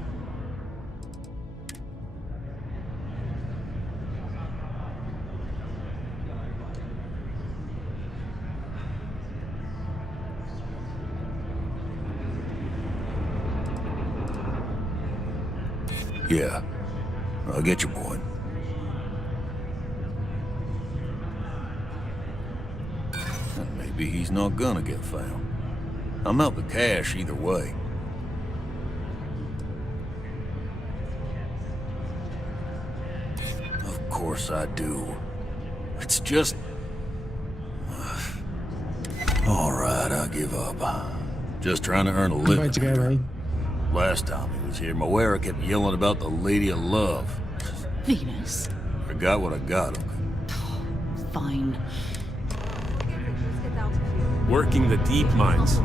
Yeah, I get your point. And maybe he's not gonna get found. I'm out the cash either way. Of course I do. It's just... Alright, I give up. Just trying to earn a living. Last time he was here, Moira kept yelling about the Lady of Love. Venus. I got what I got, okay? Fine. Working the deep mines.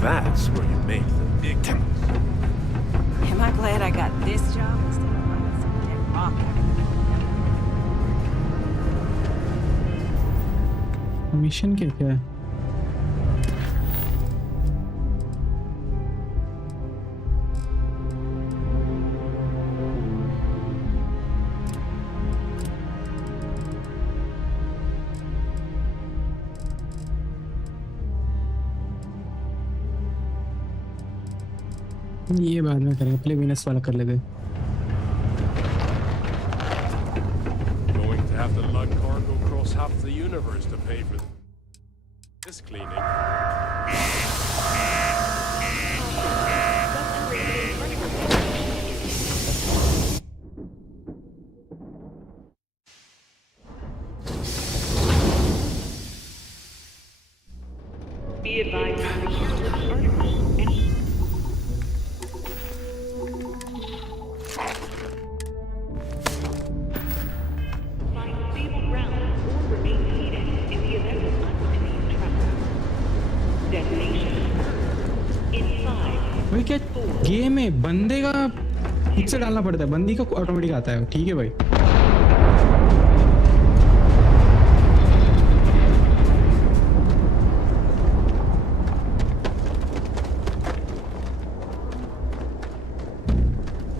That's where you make the big time. Am I glad I got this job instead of running some dead rock out? Mission क्या क्या है? ये बाद में करेंगे, पहले Venus वाला कर लेते। Going to have to lug cargo across half the universe to pay for this cleaning. Be advised. भाई क्या गेम है, बंदे का खुद से डालना पड़ता है, बंदी का ऑटोमेटिक आता है। ठीक है भाई,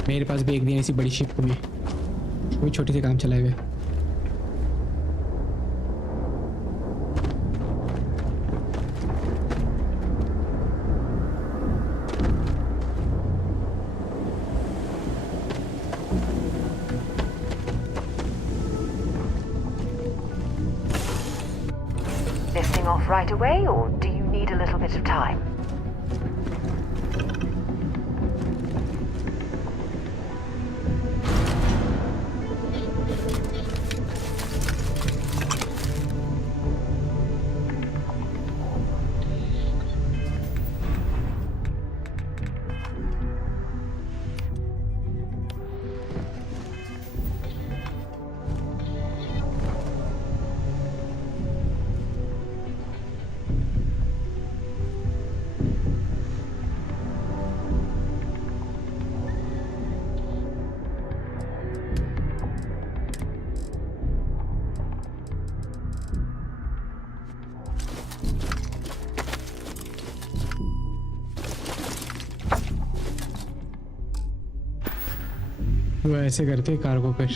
मेरे पास भी एक दिन ऐसी बड़ी शिप हुई, कोई छोटे से काम चलाए हुए। Lifting off right away, or do you need a little bit of time? वो ऐसे करते कार्गो पर।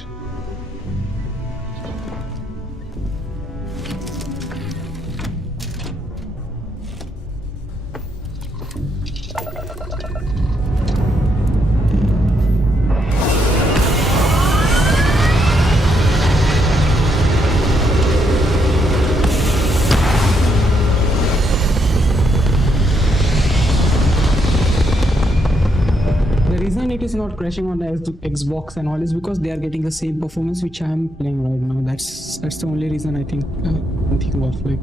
It is not crashing on the Xbox and all is because they are getting the same performance which I am playing right now. That's the only reason I think of like.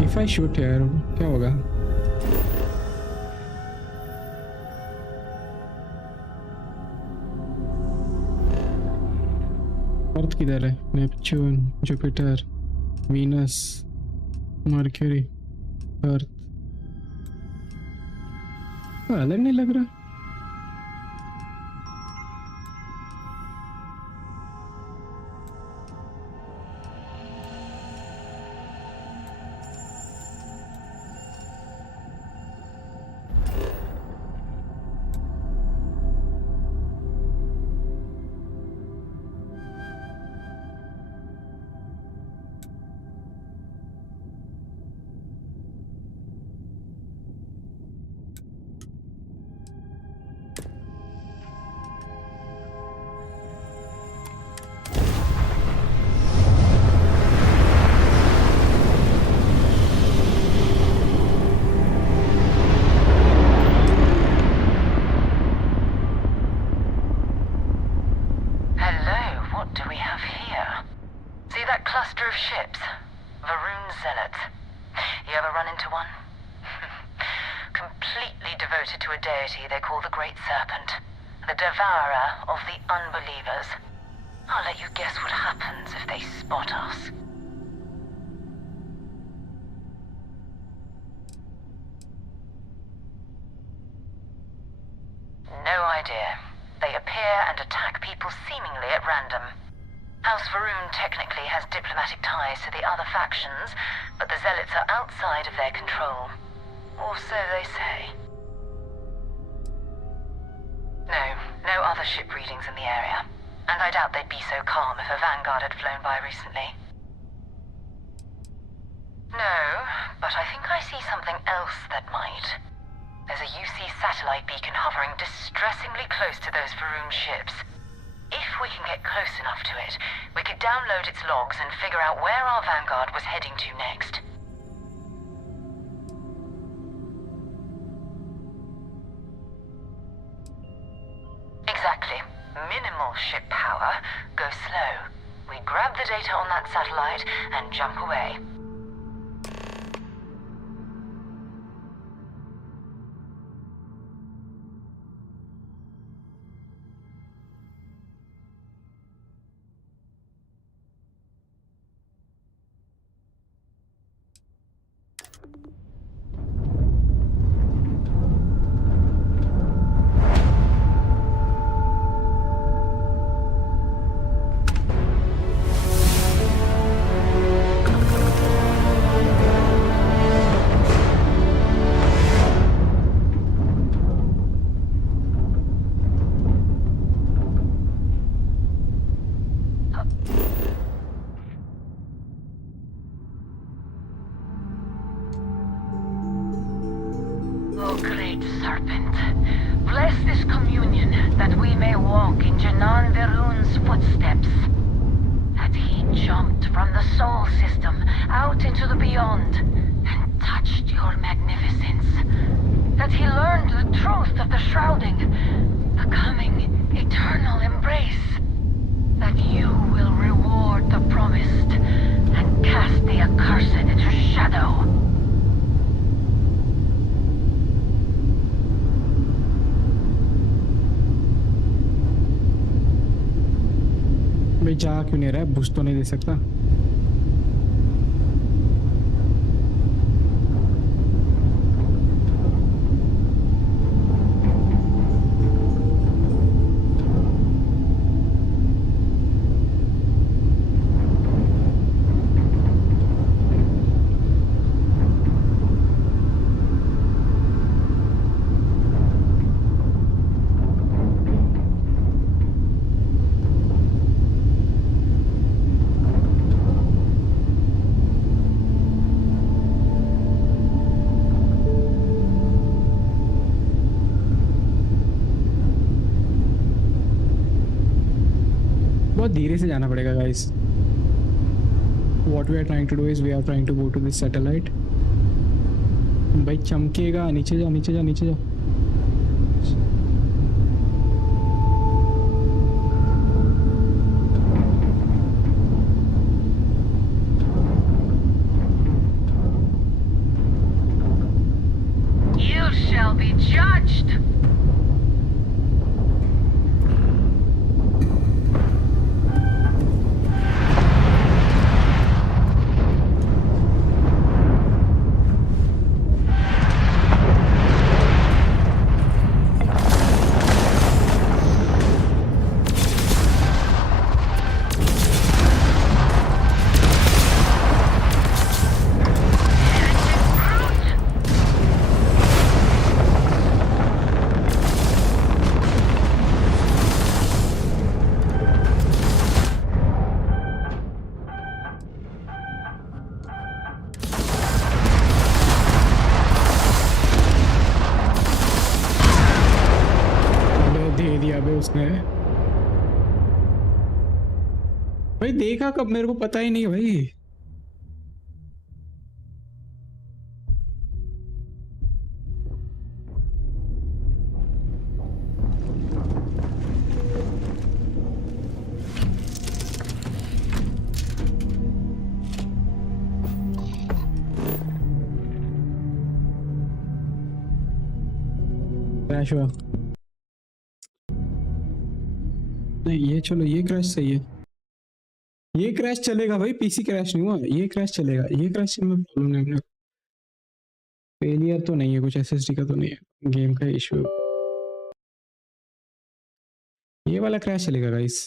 If I shoot here, क्या होगा? अर्थ किधर है? Neptune, Jupiter, Venus, mercury, अर्थ। अलग नहीं लग रहा। भाई जा क्यों नहीं रहा है? बुश तो नहीं दे सकता। धीरे से जाना पड़ेगा guys. What we are trying to do is we are trying to go to this satellite। भाई चमकेगा, नीचे जा नीचे जा नीचे जा। You shall be judged। उसने भाई देखा कब, मेरे को पता ही नहीं भाई। क्रैश हुआ नहीं, ये चलो ये क्रैश सही है, ये क्रैश चलेगा भाई, पीसी क्रैश नहीं हुआ, ये क्रैश चलेगा, ये क्रैश में प्रॉब्लम नहीं है। फेलियर तो नहीं है कुछ, एसएसडी का तो नहीं है, गेम का इशू। ये वाला क्रैश चलेगा गाइस,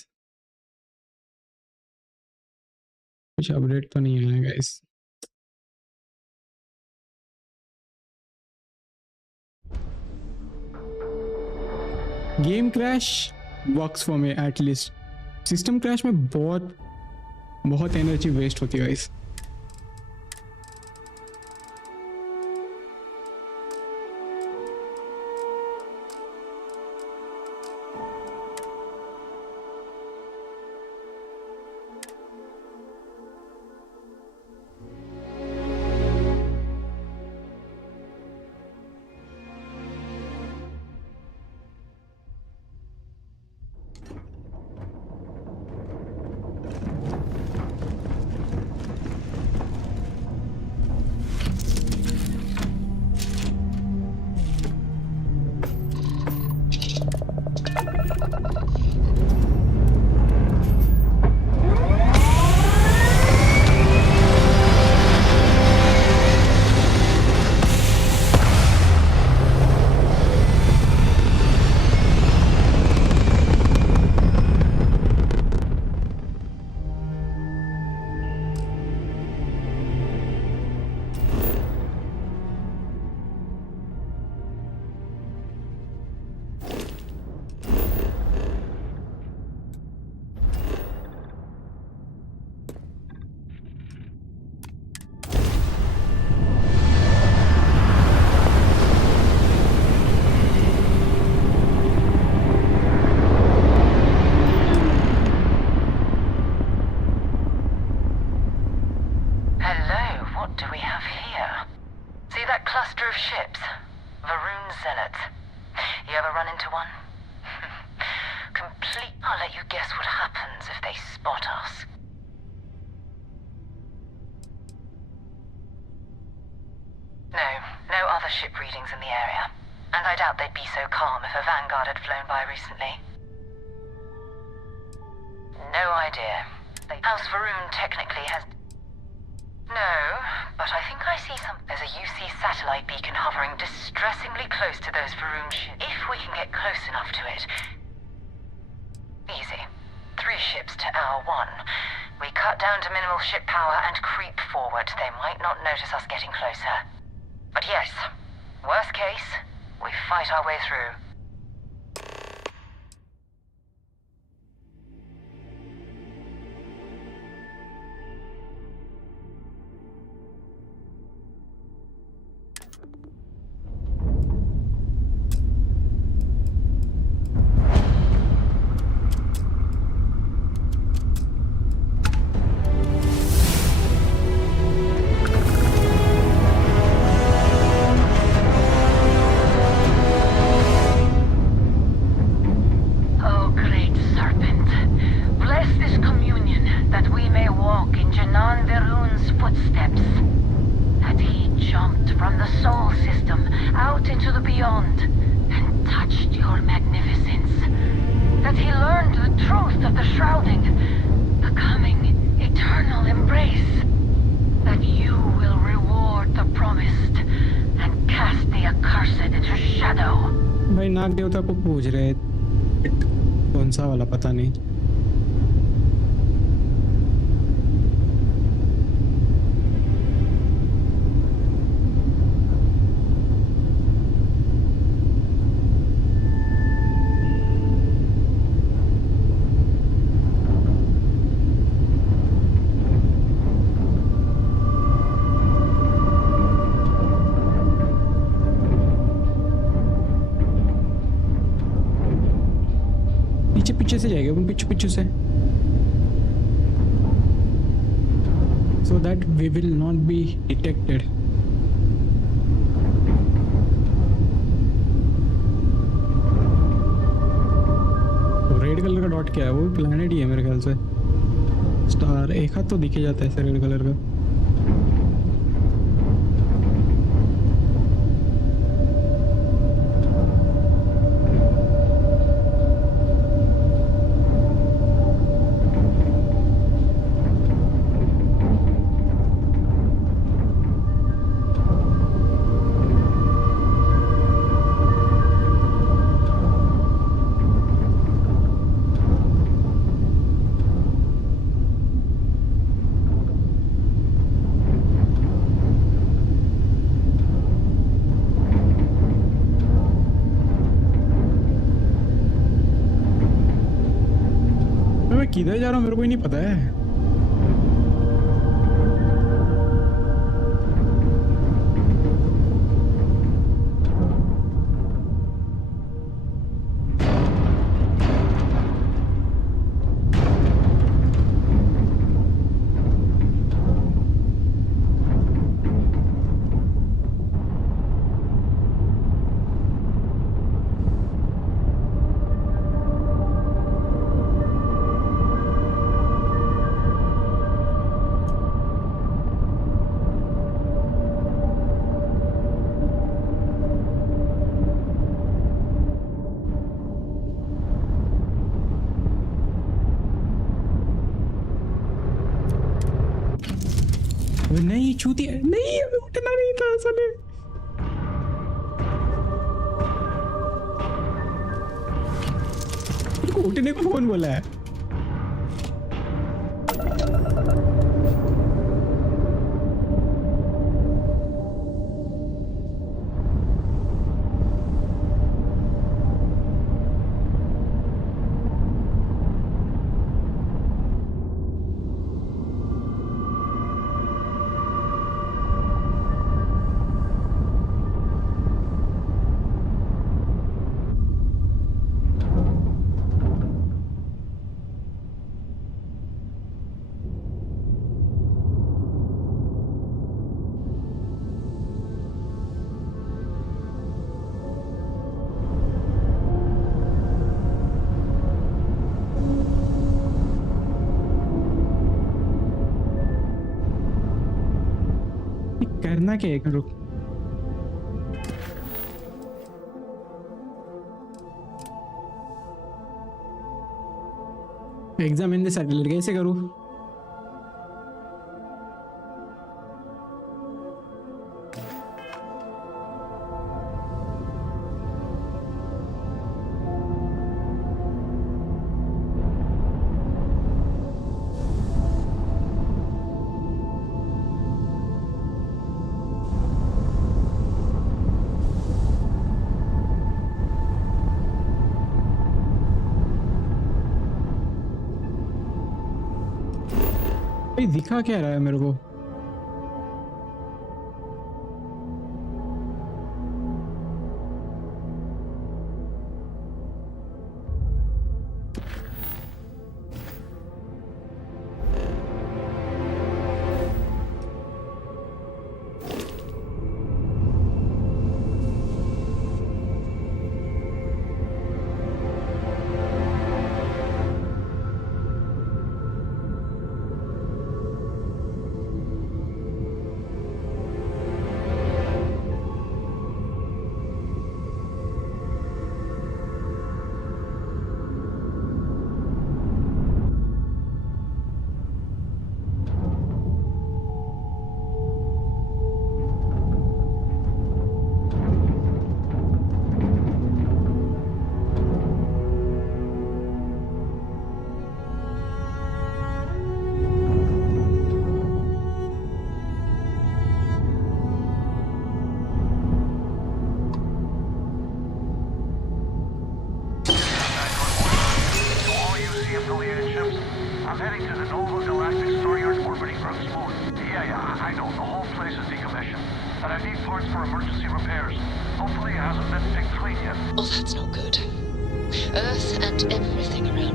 कुछ अपडेट तो नहीं है guys. Game crash works for me at least, system crash में बहुत एनर्जी वेस्ट होती है गाइस। भाई नाग देवता को पूछ रहे कौन सा वाला पता नहीं। पीछे पीछे से जाएगा, अपन पीछे पीछे से, so that we will not be detected. Red colour का डॉट क्या है? वो प्लैनेट ही है मेरे ख्याल से, स्टार एक हाथ तो दिखे जाता है ऐसे रेड कलर का। मैं किधर जा रहा हूँ मेरे को ही नहीं पता है। नहीं छूती है, नहीं अभी उठना नहीं था साले। उठने को कौन बोला है? करना क्या है? करो एग्जाम इन द सैटेलाइट कैसे करूँ? दिखा क्या रहा है मेरे को? Oh, that's not good. Earth and everything around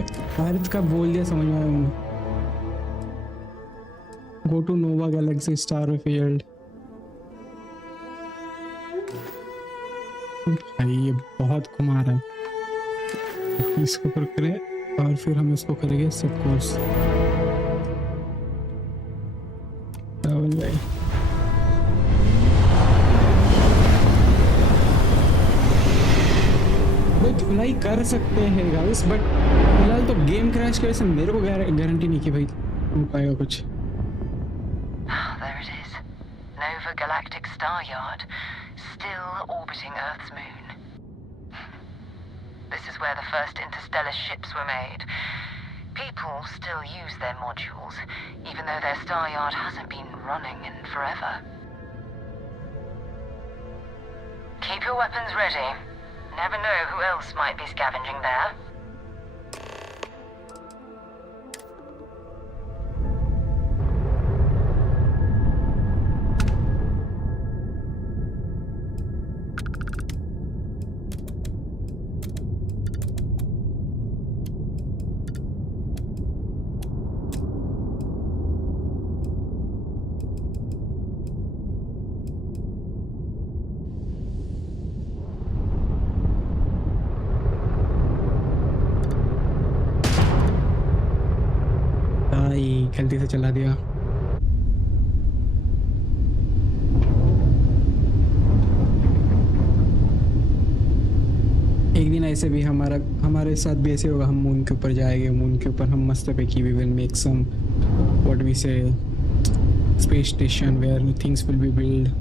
अर्थ का बोल दिया समझ में आया। Go to Nova galaxy Starfield. भाई ये बहुत घुमा रहा है। इसको ऊपर करें और फिर हम इसको करेंगे सब कोर्स। अप्लाई कर सकते हैं गाइस, बट फिलहाल तो गेम क्रैश की वजह से मेरे को गारंटी नहीं कि भाई हो पाएगा कुछ। There it is. Nova Galactic Star Yard, still orbiting Earth's moon. This is where the first interstellar ships were made. People still use their modules, even though their star yard hasn't been running in forever. Keep your weapons ready. Never know who else might be scavenging there. गलती से चला दिया। एक दिन ऐसे भी हमारे साथ भी ऐसे होगा, हम मून के ऊपर जाएंगे, मून के ऊपर हम मस्त पे की we will make some what we say space station where things will be build.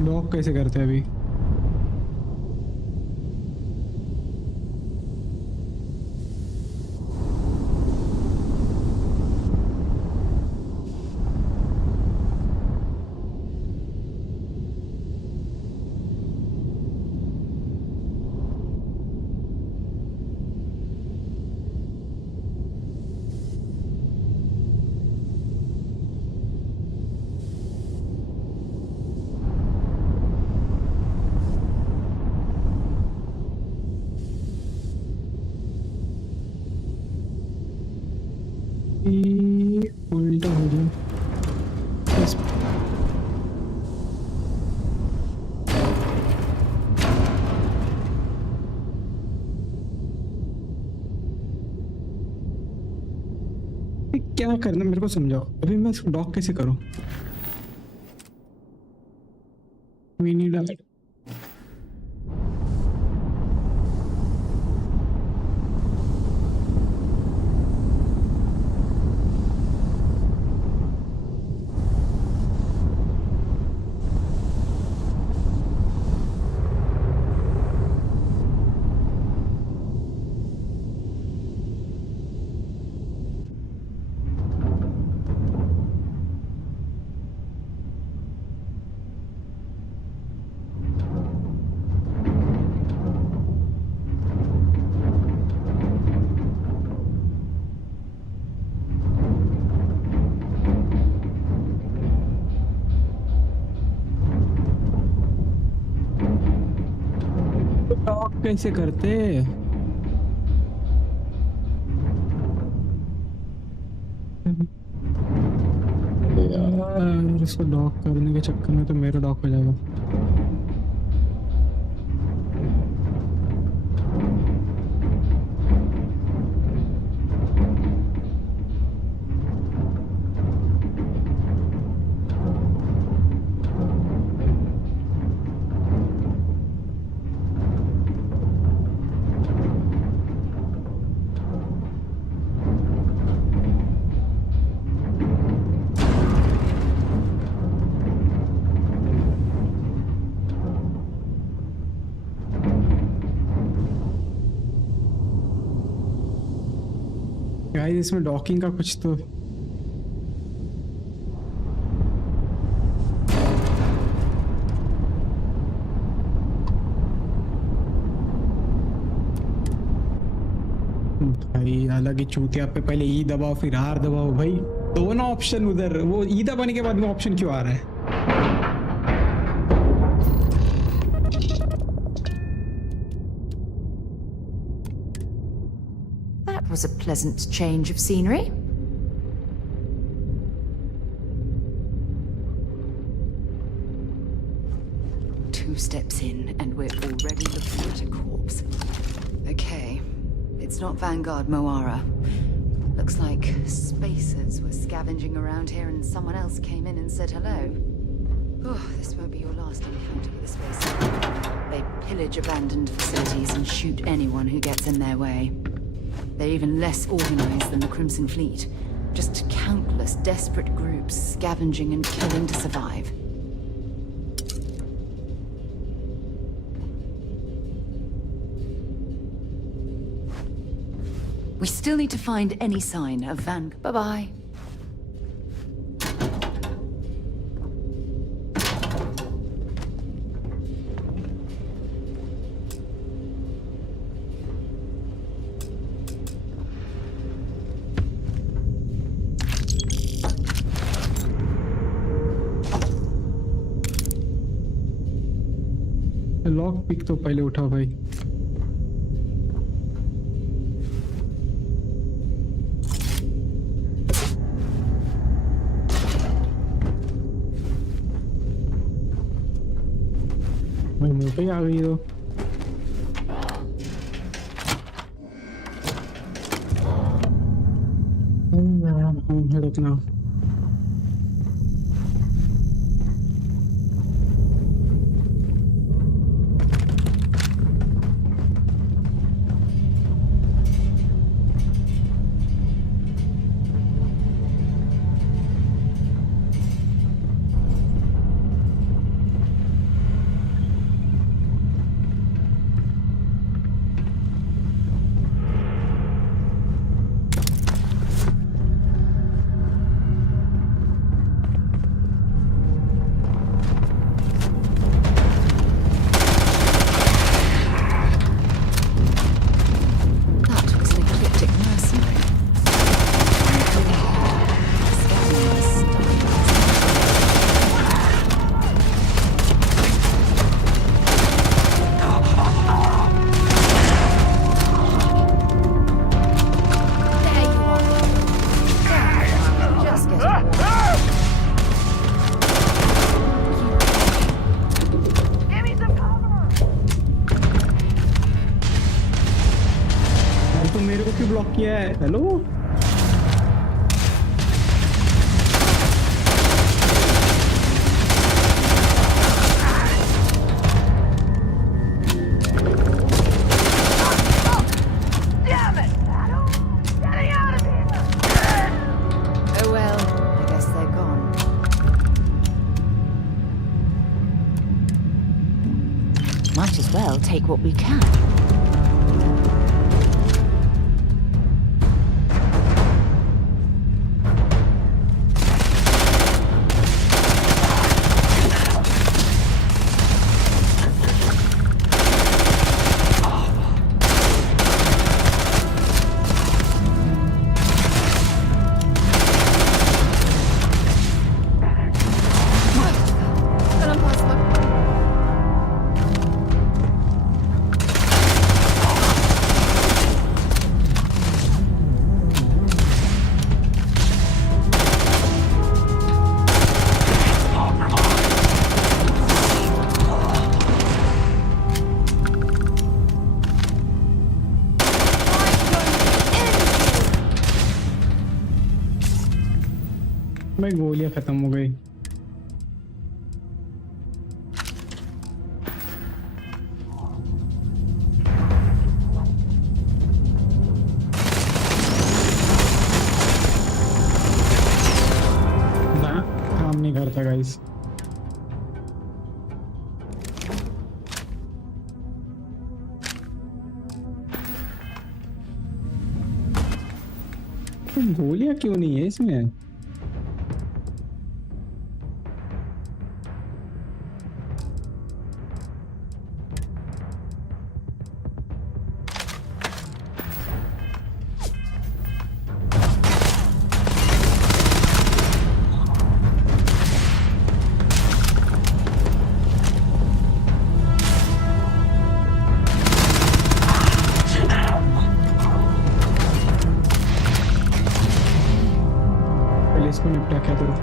Lock कैसे करते हैं अभी? उल्टा हो गया। क्या करना मेरे को समझाओ, अभी मैं इसको डॉक कैसे करूं? We need a कैसे करते? यार इसको डॉक करने के चक्कर में तो मेरा डॉक हो जाएगा। गाइस इसमें डॉकिंग का कुछ तो भाई अलग ही चूतिया पे पहले ई दबाओ फिर आर दबाओ भाई, दोनों ऑप्शन उधर, वो ई दबाने के बाद में ऑप्शन क्यों आ रहा है? That was a pleasant change of scenery. Two steps in and we're already looking at a corpse. Okay, it's not Vanguard Moara. Looks like spacers were scavenging around here and someone else came in and said hello. Oh, this won't be your last encounter with a spacer. They pillage abandoned facilities and shoot anyone who gets in their way. They're even less organized than the Crimson Fleet. Just countless desperate groups scavenging and killing to survive. We still need to find any sign of Van... Bye-bye. Lock pick तो पहले उठा भाई। मैं मुंह पे आ गई तो रुकना। किया है। Hello Might as well take what we can. भाई गोलियां खत्म हो गई। ना काम नहीं करता गाइस। गोलियां क्यों नहीं है इसमें? पहले इसको निपटा क्या करूं?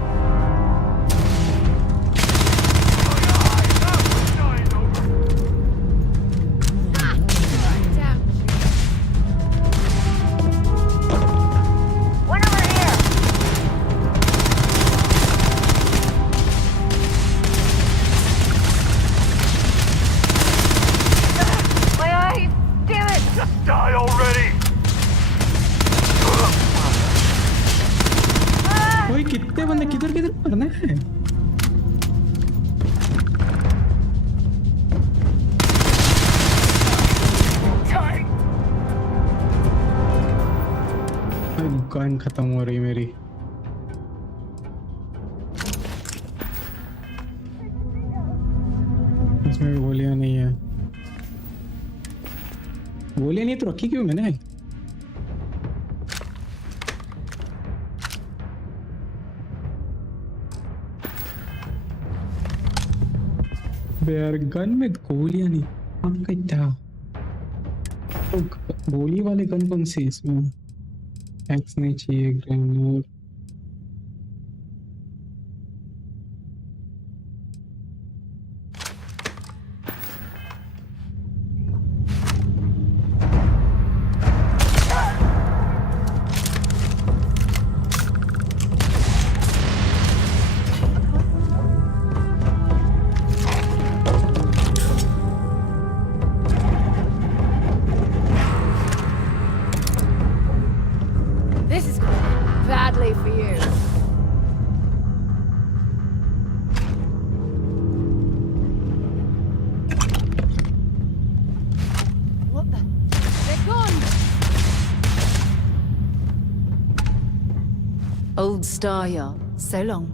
Die already! ओए कितने बंदे किधर किधर मरना है? गन खत्म हो रही मेरी। इसमें भी गोलियां नहीं है। गोलियां नहीं तो रखी क्यों मैंने? यार गन में गोलियां नहीं, हम क्या तो गोली वाले गन कौन सी इसमें? एक्स नहीं चाहिए, grenade. This is badly for you. What the? They're gone! Old Star Yard. So long.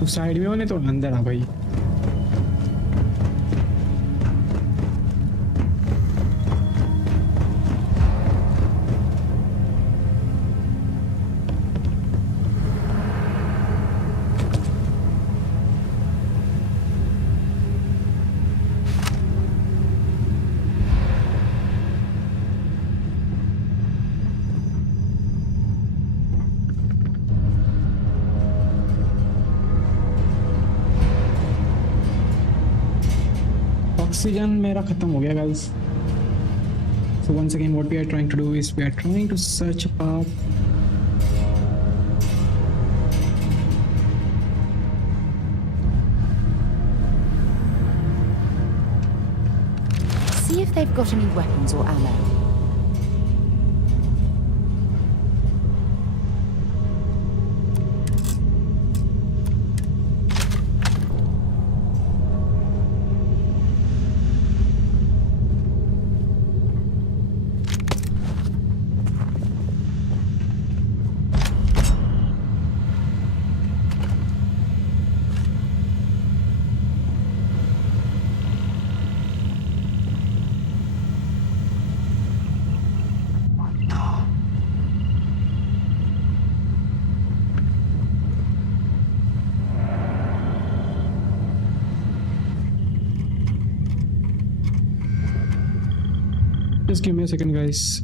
तो साइड में होने तो अंदर आ भाई। ऑक्सीजन मेरा खत्म हो गया guys. So once again what we are trying to do is we are trying to search a path if they've got any weapons or ammo. Just give me a second, guys.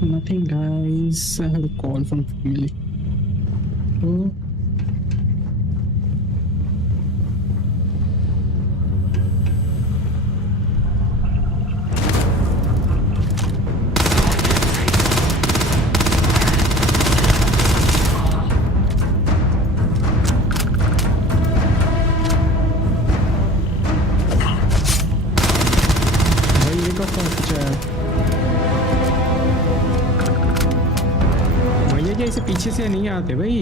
Nothing, guys. I have a call from family. Oh. ऐसे पीछे से नहीं आते भाई।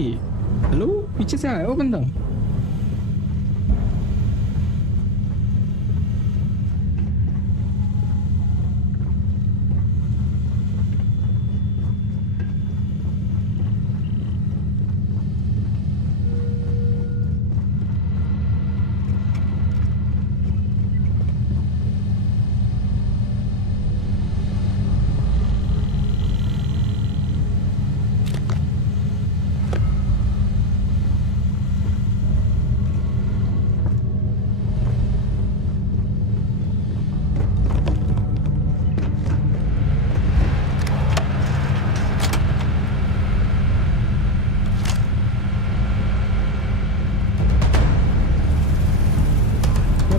Hello, पीछे से आया वो बंदा।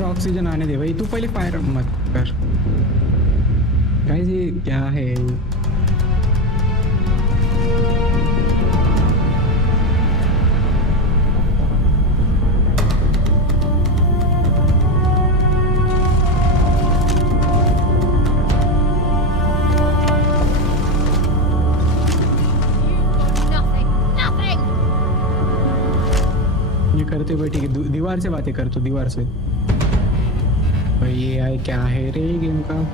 ऑक्सीजन आने दे भाई, तू पहले फायर मत कर। गाइस ये क्या है? ये करते हुए ठीक है, दीवार से बातें कर, तो दीवार से। भाई ये आए क्या है रे गेम का?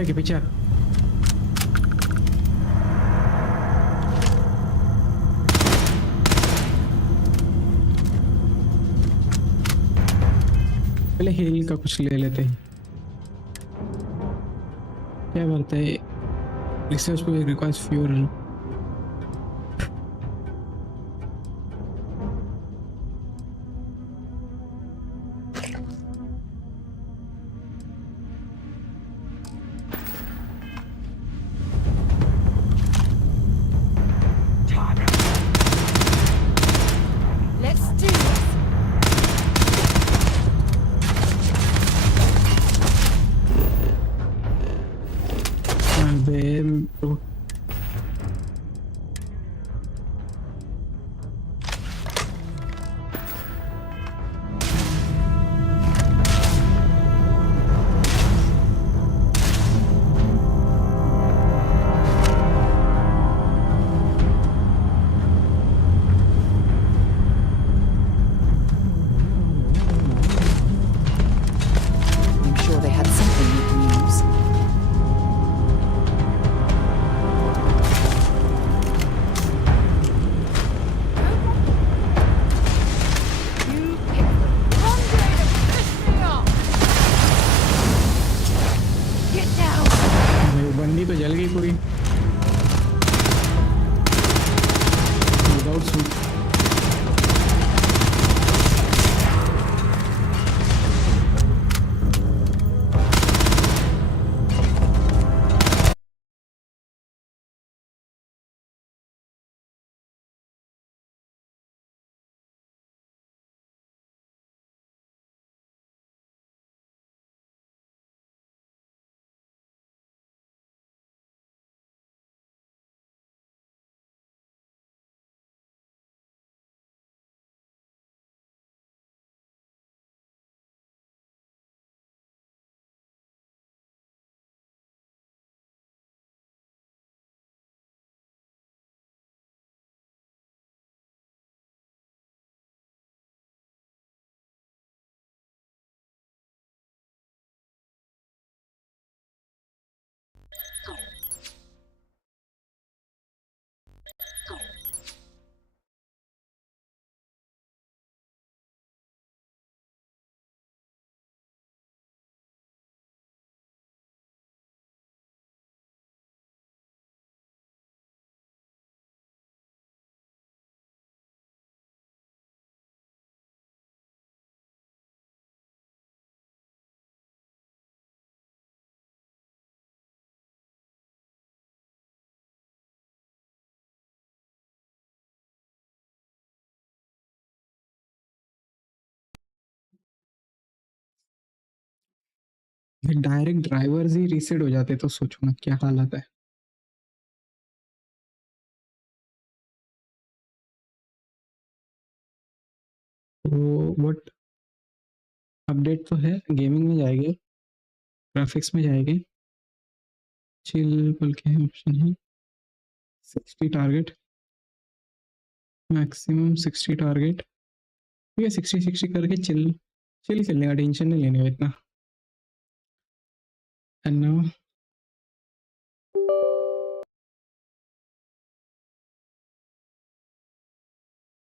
के पीछे पहले हेल का कुछ ले लेते हैं। क्या बात है, रिसर्च को रिक्वायर्स फ्यूल। डायरेक्ट ड्राइवर्स ही रीसेट हो जाते तो सोचो ना क्या हालत है। तो व्हाट अपडेट तो है, गेमिंग में जाएंगे, ग्राफिक्स में जाएंगे, चिल बोल के ऑप्शन है, 60 टारगेट, मैक्सिमम 60 टारगेट, ठीक है 60 करके चिल खेलने का, टेंशन नहीं लेने का इतना। एंड नाउ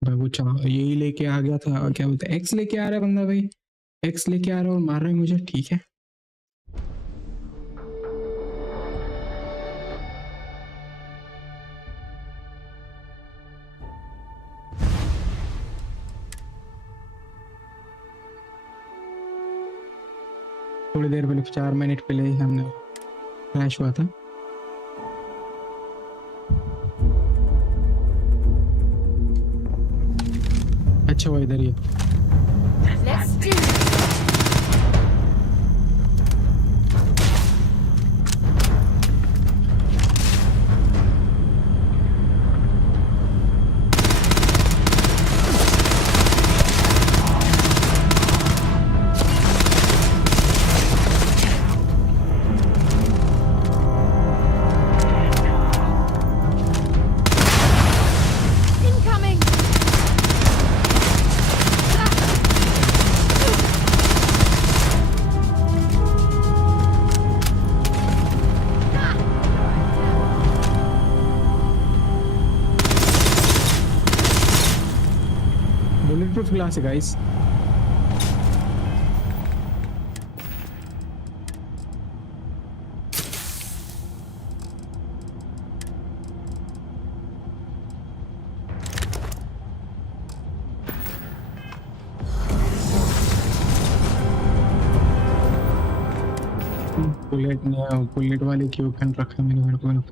भाई वो यही लेके आ गया था, क्या बोलते हैं, एक्स लेके आ रहा है बंदा भाई, एक्स लेके आ रहा है और मार रहा है मुझे, ठीक है। थोड़ी देर पहले 4 मिनट पहले ही हमने क्रैश हुआ था। अच्छा वो इधर ही है। बुलेट प्रूफ ग्लास है गाइस। बुलेट वाले क्यों गन रखा मैंने मेरे को lol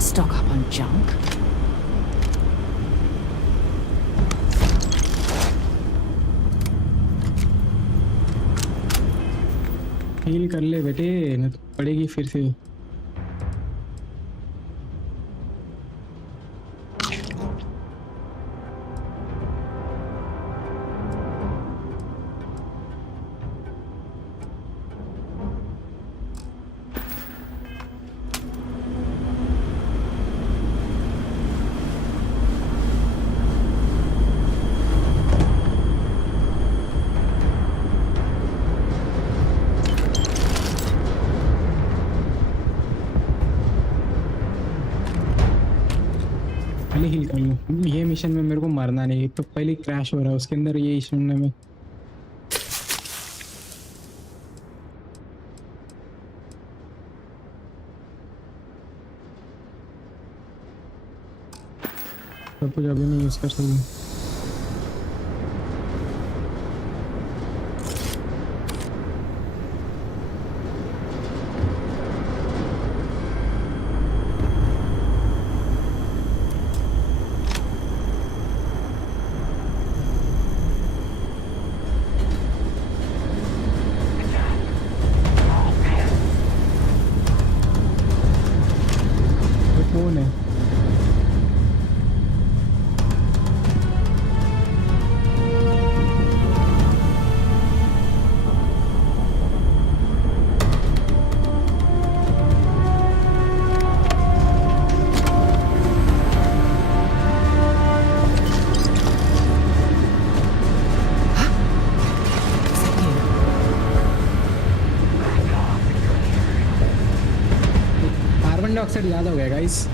Stock up on junk. Heal कर ले बेटे न तो पड़ेगी फिर से पहले हील कर लूँ ये मिशन में मेरे को मरना नहीं तो पहले क्रैश हो रहा है उसके अंदर ये सुनने में सब कुछ अभी नहीं यूज कर सकते कौन है कार्बन डाइऑक्साइड याद हो गया guys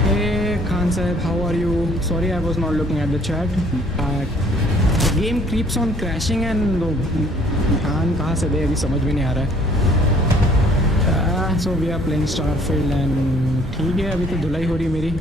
Hey Khan Sahib, how are you? Sorry, I was not looking at the chat. The game keeps on crashing and Khan कहाँ से दे अभी समझ में नहीं आ रहा है. So we are playing Starfield and ठीक है अभी तो धुलाई हो रही है मेरी.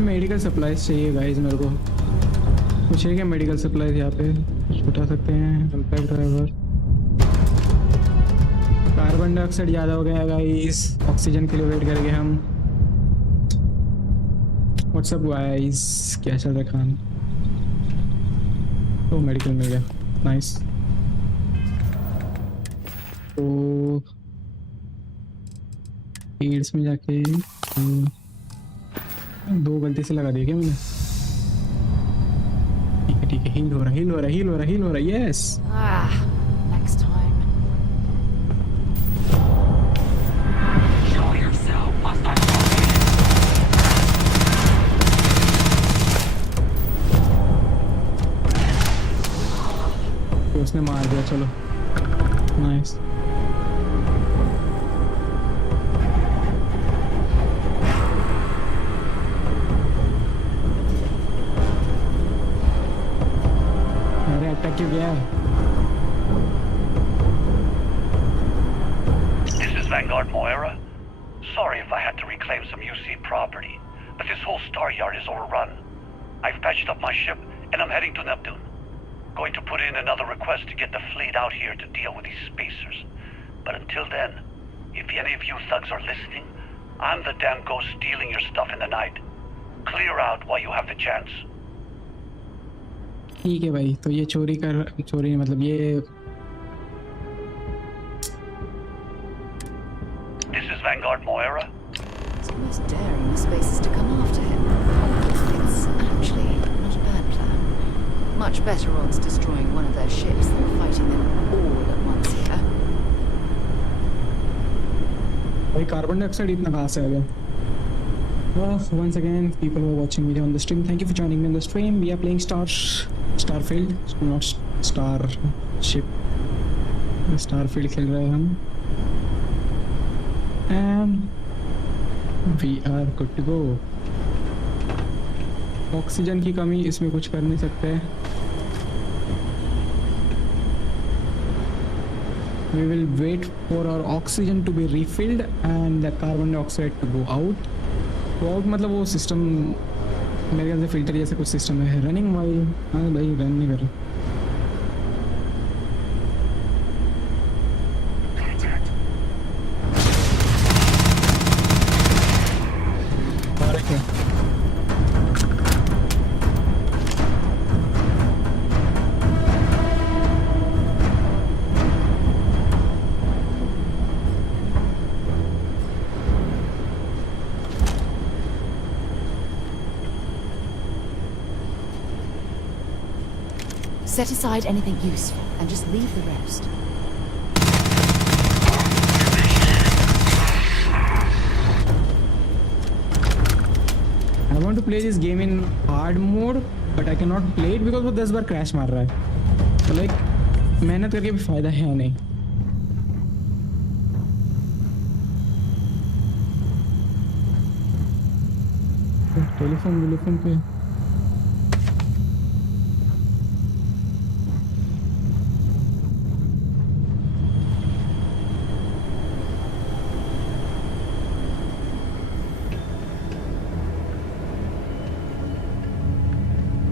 मेडिकल सप्लाईज चाहिए गाइस मेरे को कुछ है क्या मेडिकल सप्लाईज यहाँ पे उठा सकते हैं कंपैक्ट ड्राइवर कार्बन डाइऑक्साइड ज़्यादा हो गया गाइस ऑक्सीजन के लिए वेट करेंगे हम व्हाट्सअप गाइस क्या चल रहा है खान तो मेडिकल मिल गया नाइस तो एड्स में जाके दो गलती से लगा दिया क्या मैंने ठीक है हील हो रहा yes Next time. Show yourself, Master. तो उसने मार दिया चलो nice Vanguard Moira? Sorry if I had to reclaim some UC property, but this whole star yard is overrun. I've patched up my ship, and I'm heading to Neptune. Going to put in another request to get the fleet out here to deal with these spacers. But until then, if any of you thugs are listening, I'm the damn ghost stealing your stuff in the night. Clear out while you have the chance. ठीक है भाई, तो ये चोरी मतलब ये This is Vanguard Moira. It's almost daring the spacers to come after him. It's actually not a bad plan. Much better odds destroying one of their ships than fighting them all at once here. भाई carbon dioxide इतना कहाँ से आ गया? Once again, people who are watching me on the stream, thank you for joining me on the stream. We are playing Starfield, not Starship. Starfield खेल रहे हैं हम. And we are good to go. Oxygen की कमी, इसमें कुछ कर नहीं सकते. We will wait for our oxygen to be refilled and the carbon dioxide to go out. तो आउट मतलब वो सिस्टम मेरे ख्याल से फिल्टर जैसे कुछ सिस्टम है. रनिंग वाइल, हाँ भाई रन नहीं कर रहा. Set aside anything useful and just leave the rest. I want to play this game in hard mode, but I cannot play it because वो 10 बार क्रैश मार रहा है. तो लाइक मेहनत करके भी फायदा है नहीं. टेलीफोन पे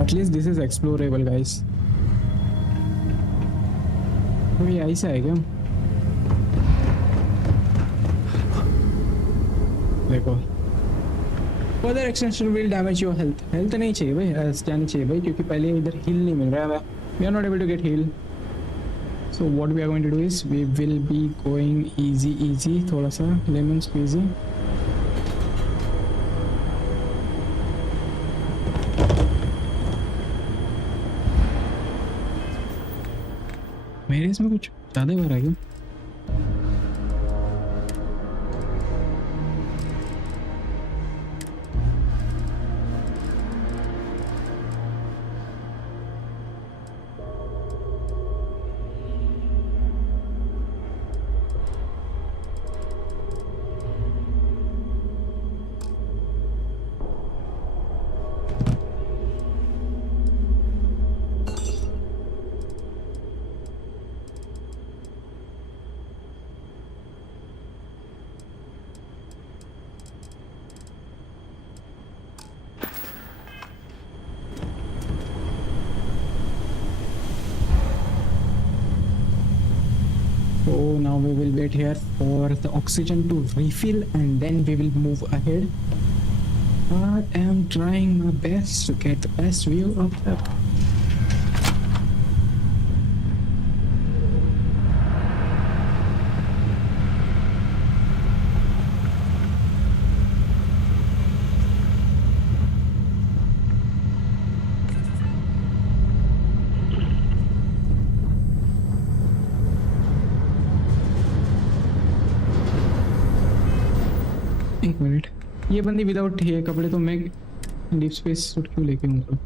at least this is explorable, guys. तो ये ऐसा है क्या? देखो further extension will damage your health. Health नहीं चाहिए भाई, जानी चाहिए भाई, क्योंकि पहले इधर heal नहीं मिल रहा है. We are not able to get heal. So what we are going to do is we will be going easy, थोड़ा सा lemon squeezy. मेरे इसमें कुछ ज़्यादा बार आ गया. So now we will wait here for the oxygen to refill and then we will move ahead. I am trying my best to get the best view of the एक minute. ये बंदी without ये कपड़े, तो मैं deep space suit क्यों लेके हूँ?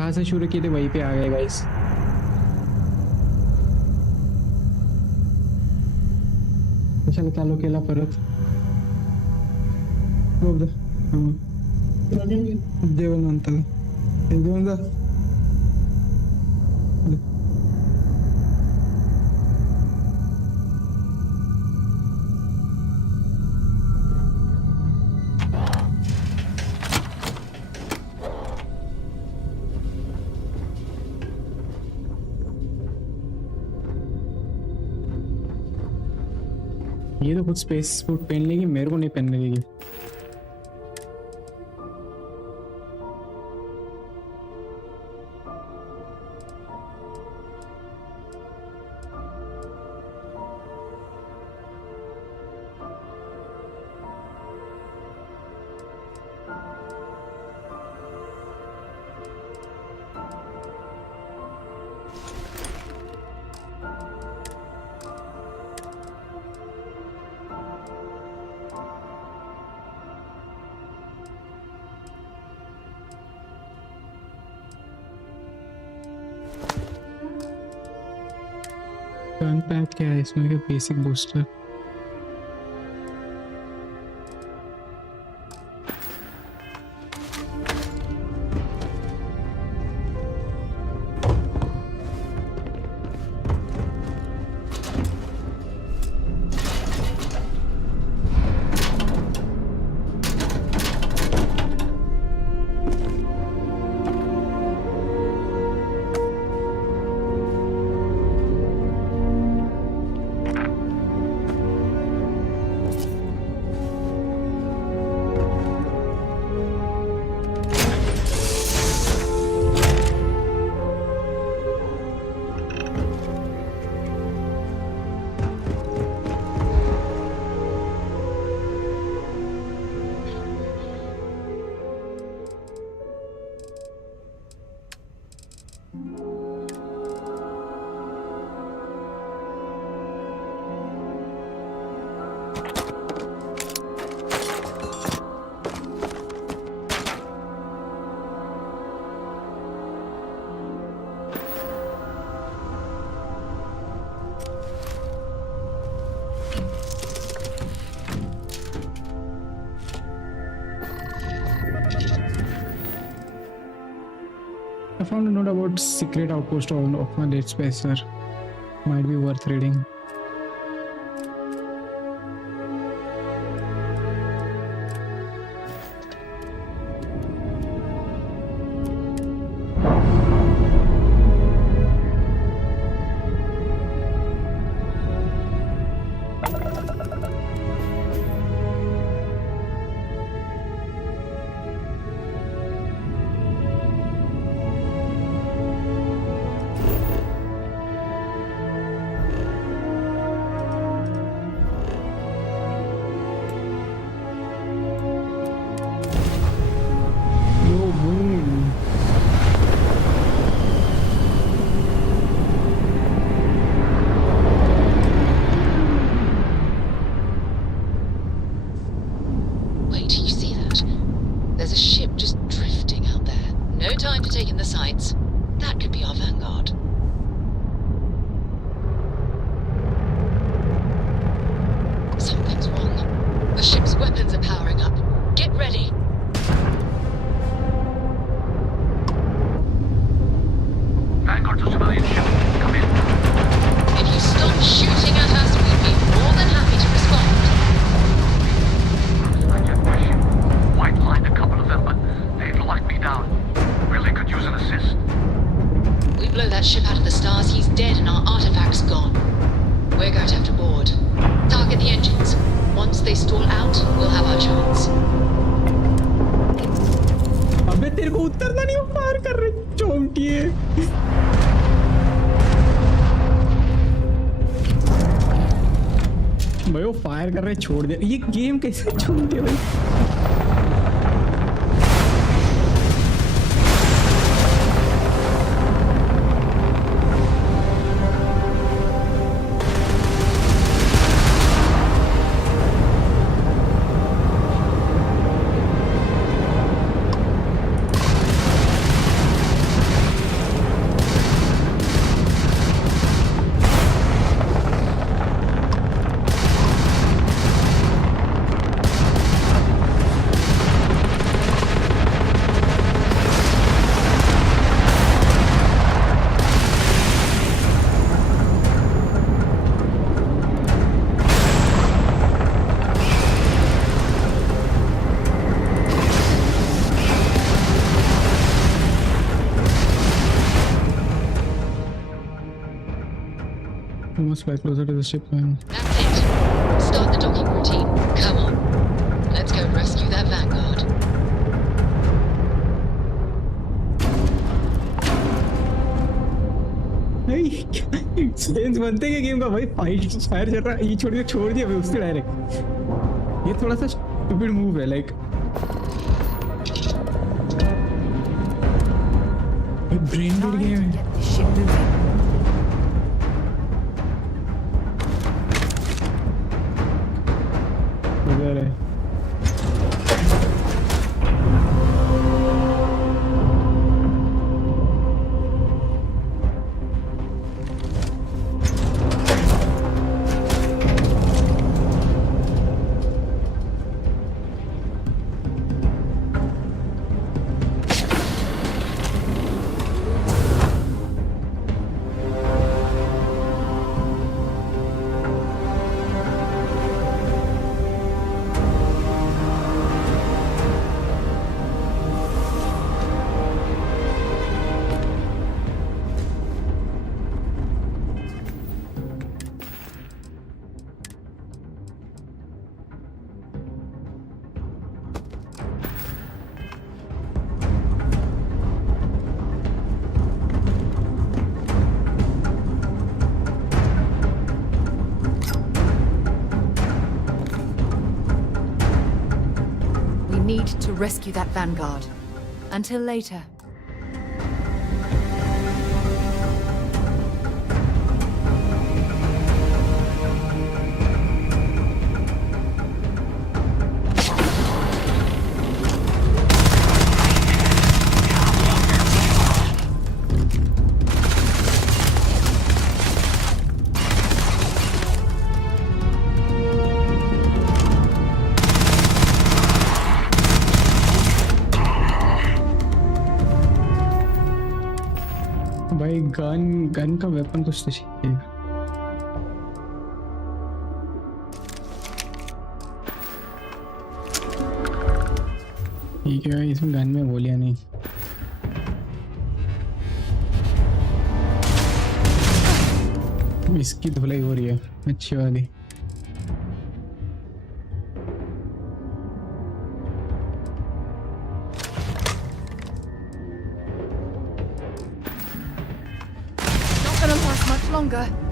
जहाँ से शुरू किए थे वहीं पे आ गए गाइस। चल चालू केला परत जेवण म्हणतात जेवण जा ये तो खुद स्पेस सूट पहन लेगी, मेरे को नहीं पहनने देगी। पैक क्या है इसमें? क्या basic booster? I found a note about secret outpost of my dead spacer. Might be worth reading. भाई वो फायर कर रहे छोड़ दे, ये गेम कैसे छोड़ दिया भाई। You must fly closer to the ship, man. That's it. Start the docking routine. Come on. Let's go rescue that Vanguard. Sense बनते हैं गेम का भाई फाइट फायर चल रहा है ये छोड़ दिया उससे डायरेक्ट ये थोड़ा सा स्टूपिड मूव है लाइक ब्रेन डेड गेम है उधर है To rescue that Vanguard. Until later. भाई गन का वेपन कुछ तो चाहिए ठीक है इसमें गन में गोलियां नहीं इसकी धुलाई हो रही है अच्छी वाली Longer.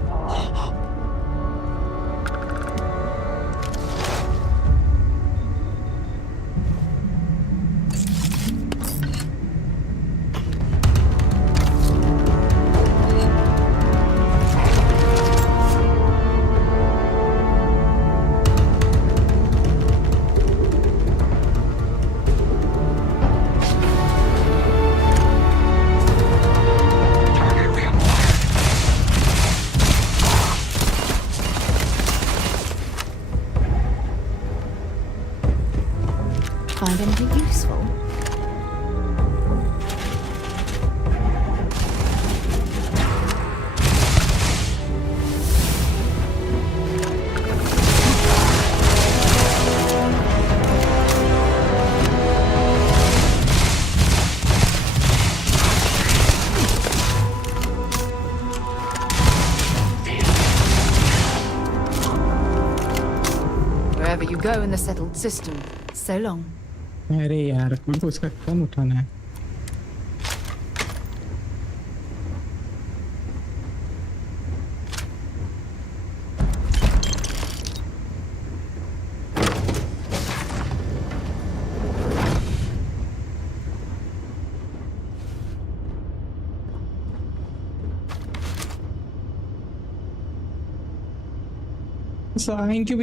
Find anything useful? Wherever you go in the settled system. So long. अरे यार मेरे को उसका कौन उठाना है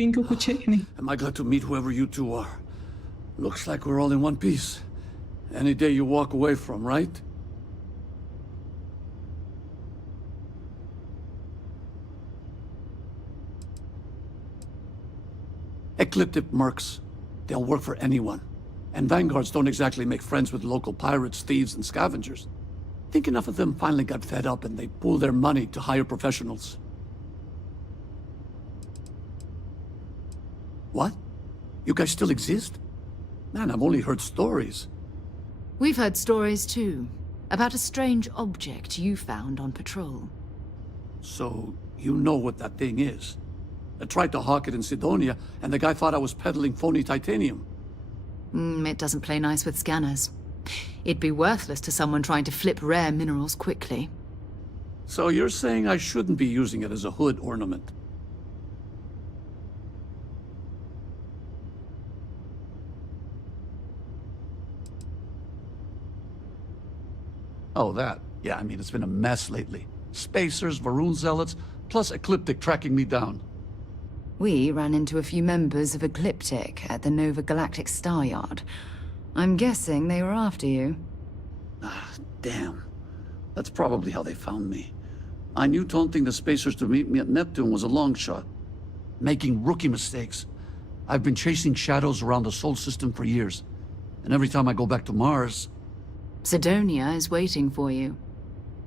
इनको कुछ है नहीं Am I glad to meet whoever you two are? Looks like we're all in one piece. Any day you walk away from, right? Ecliptic mercs. They'll work for anyone. And vanguards don't exactly make friends with local pirates, thieves, and scavengers. Think enough of them finally got fed up and they pooled their money to hire professionals. What? You guys still exist? Man, I've only heard stories. We've heard stories too, about a strange object you found on patrol. So, you know what that thing is. I tried to hawk it in Sidonia, and the guy thought I was peddling phony titanium. It doesn't play nice with scanners. It'd be worthless to someone trying to flip rare minerals quickly. So you're saying I shouldn't be using it as a hood ornament? Oh, that. Yeah, I mean, it's been a mess lately. Spacers, Varun zealots, plus Ecliptic tracking me down. We ran into a few members of Ecliptic at the Nova Galactic Star Yard. I'm guessing they were after you. Ah, damn. That's probably how they found me. I knew taunting the Spacers to meet me at Neptune was a long shot. Making rookie mistakes. I've been chasing shadows around the Sol system for years. And every time I go back to Mars... Sidonia is waiting for you.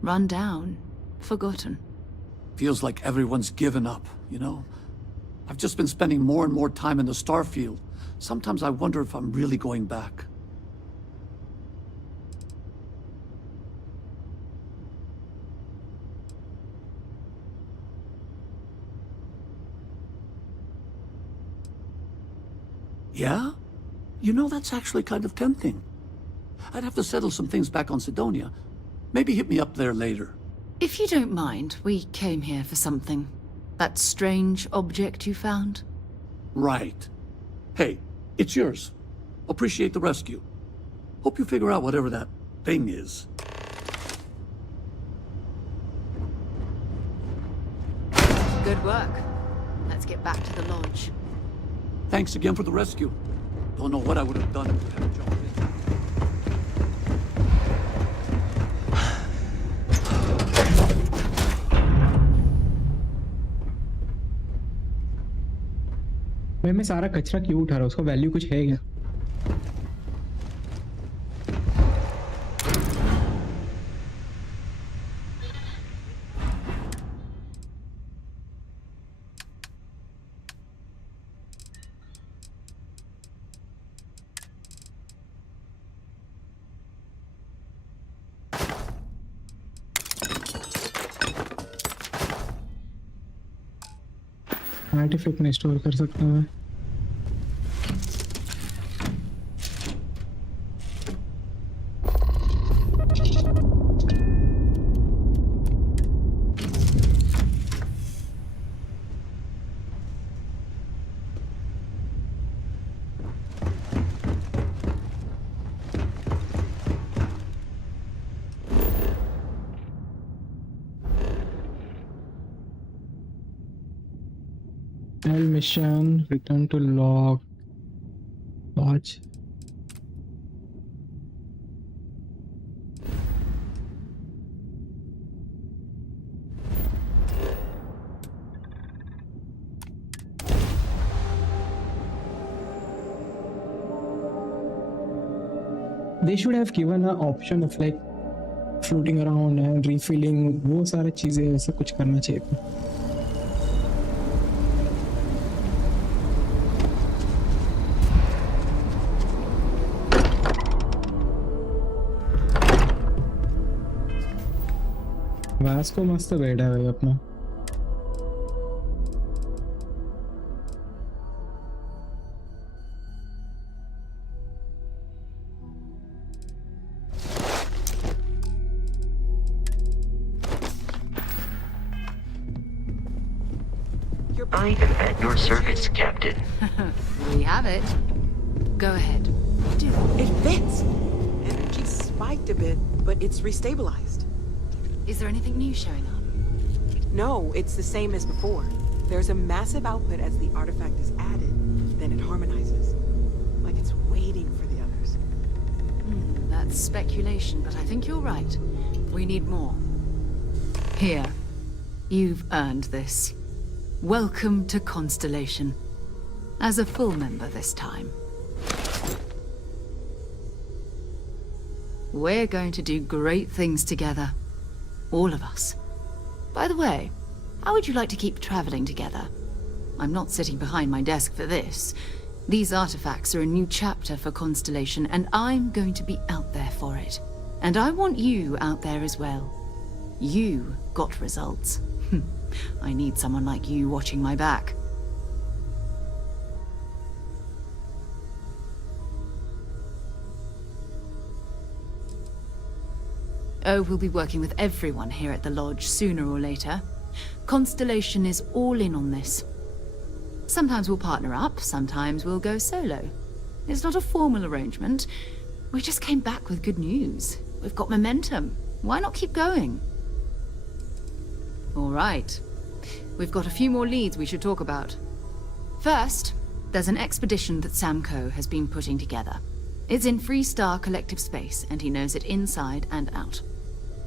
Run down. Forgotten. Feels like everyone's given up, you know? I've just been spending more and more time in the Starfield. Sometimes I wonder if I'm really going back. Yeah? You know, that's actually kind of tempting. I'd have to settle some things back on Sidonia. Maybe hit me up there later. If you don't mind, we came here for something. That strange object you found? Right. Hey, it's yours. Appreciate the rescue. Hope you figure out whatever that thing is. Good work. Let's get back to the lodge. Thanks again for the rescue. Don't know what I would have done if we hadn't jumped in. भाई मैं सारा कचरा क्यों उठा रहा हूँ? उसका value कुछ है क्या? आर्टिफैक्ट में स्टोर कर सकता हूँ मैं. Mission, return to log, watch. They should have given an option of like floating around and refilling. वो सारी चीजें ऐसा कुछ करना चाहिए था. वास्को मस्त बैठा है भाई अपना. I am at your service, Captain. We have it. Go ahead. Dude, it fits. Energy spiked a bit, but it's restabilized. Is there anything new showing up? No, it's the same as before. There's a massive output as the artifact is added, then it harmonizes. Like it's waiting for the others. That's speculation, but I think you're right. We need more. Here. You've earned this. Welcome to Constellation. As a full member this time. We're going to do great things together. All of us. By the way, how would you like to keep traveling together? I'm not sitting behind my desk for this. These artifacts are a new chapter for Constellation, and I'm going to be out there for it. And I want you out there as well. You got results. I need someone like you watching my back. Oh, we'll be working with everyone here at the lodge sooner or later. Constellation is all in on this. Sometimes we'll partner up, sometimes we'll go solo. It's not a formal arrangement. We just came back with good news. We've got momentum. Why not keep going? All right. We've got a few more leads we should talk about. First, there's an expedition that Samco has been putting together. It's in Freestar Collective Space, and he knows it inside and out.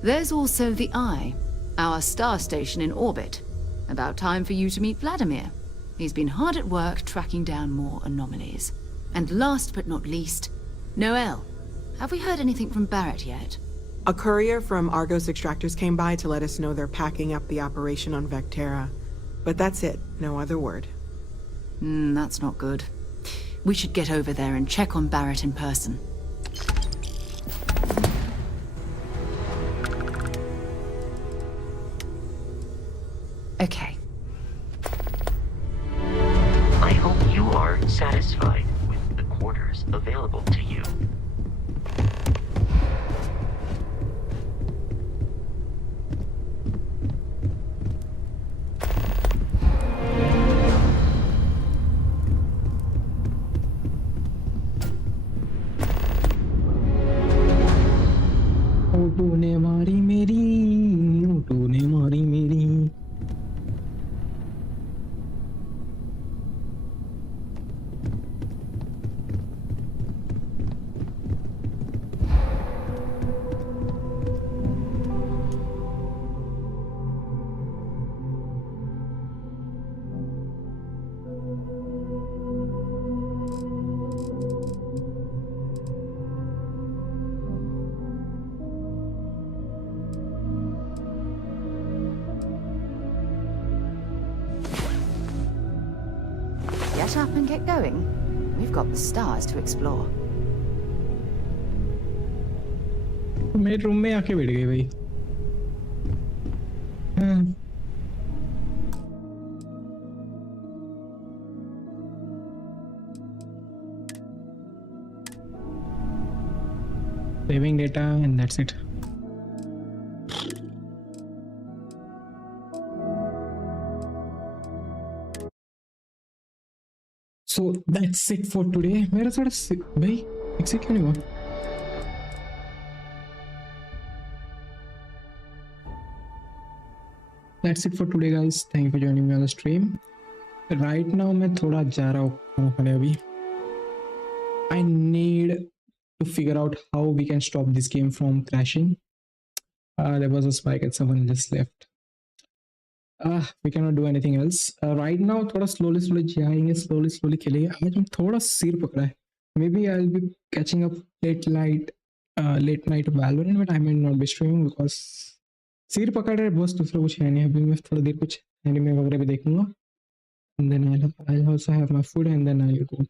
There's also the Eye, our star station in orbit. About time for you to meet Vladimir. He's been hard at work tracking down more anomalies. And last but not least, Noel. Have we heard anything from Barrett yet? A courier from Argos Extractors came by to let us know they're packing up the operation on Vectera. But that's it, no other word. That's not good. We should get over there and check on Barrett in person. Okay. I hope you are satisfied with the quarters available to you. तूने मारी मेरी, तूने मारी मेरी. Get up and get going. We've got the stars to explore. मेरे room में आके बैठ गई भाई. Saving data and that's it. So that's it for today. मेरा थोड़ा भाई exit क्यों नहीं हुआ? That's it for today, guys. Thank you for joining me on the stream. Right now मैं थोड़ा जा रहा हूँ खाना खाने अभी. I need to figure out how we can stop this game from crashing. There was a spike and someone just left. We cannot do anything else. Right now थोड़ा slowly जाएंगे, slowly खेलेंगे. आज हम थोड़ा सिर पकड़ा है. Maybe I'll be catching up late night Valorant, but I might not be streaming because सिर पकड़ रहे बस दूसरा कुछ है नहीं. अभी मैं थोड़ा देर कुछ एनिमे वगैरह भी देखूंगा. And then I'll also have my food and then I'll go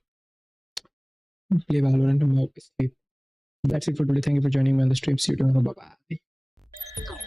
play Valorant and sleep. That's it for today. Thank you for joining me on the stream. See you tomorrow. Bye bye.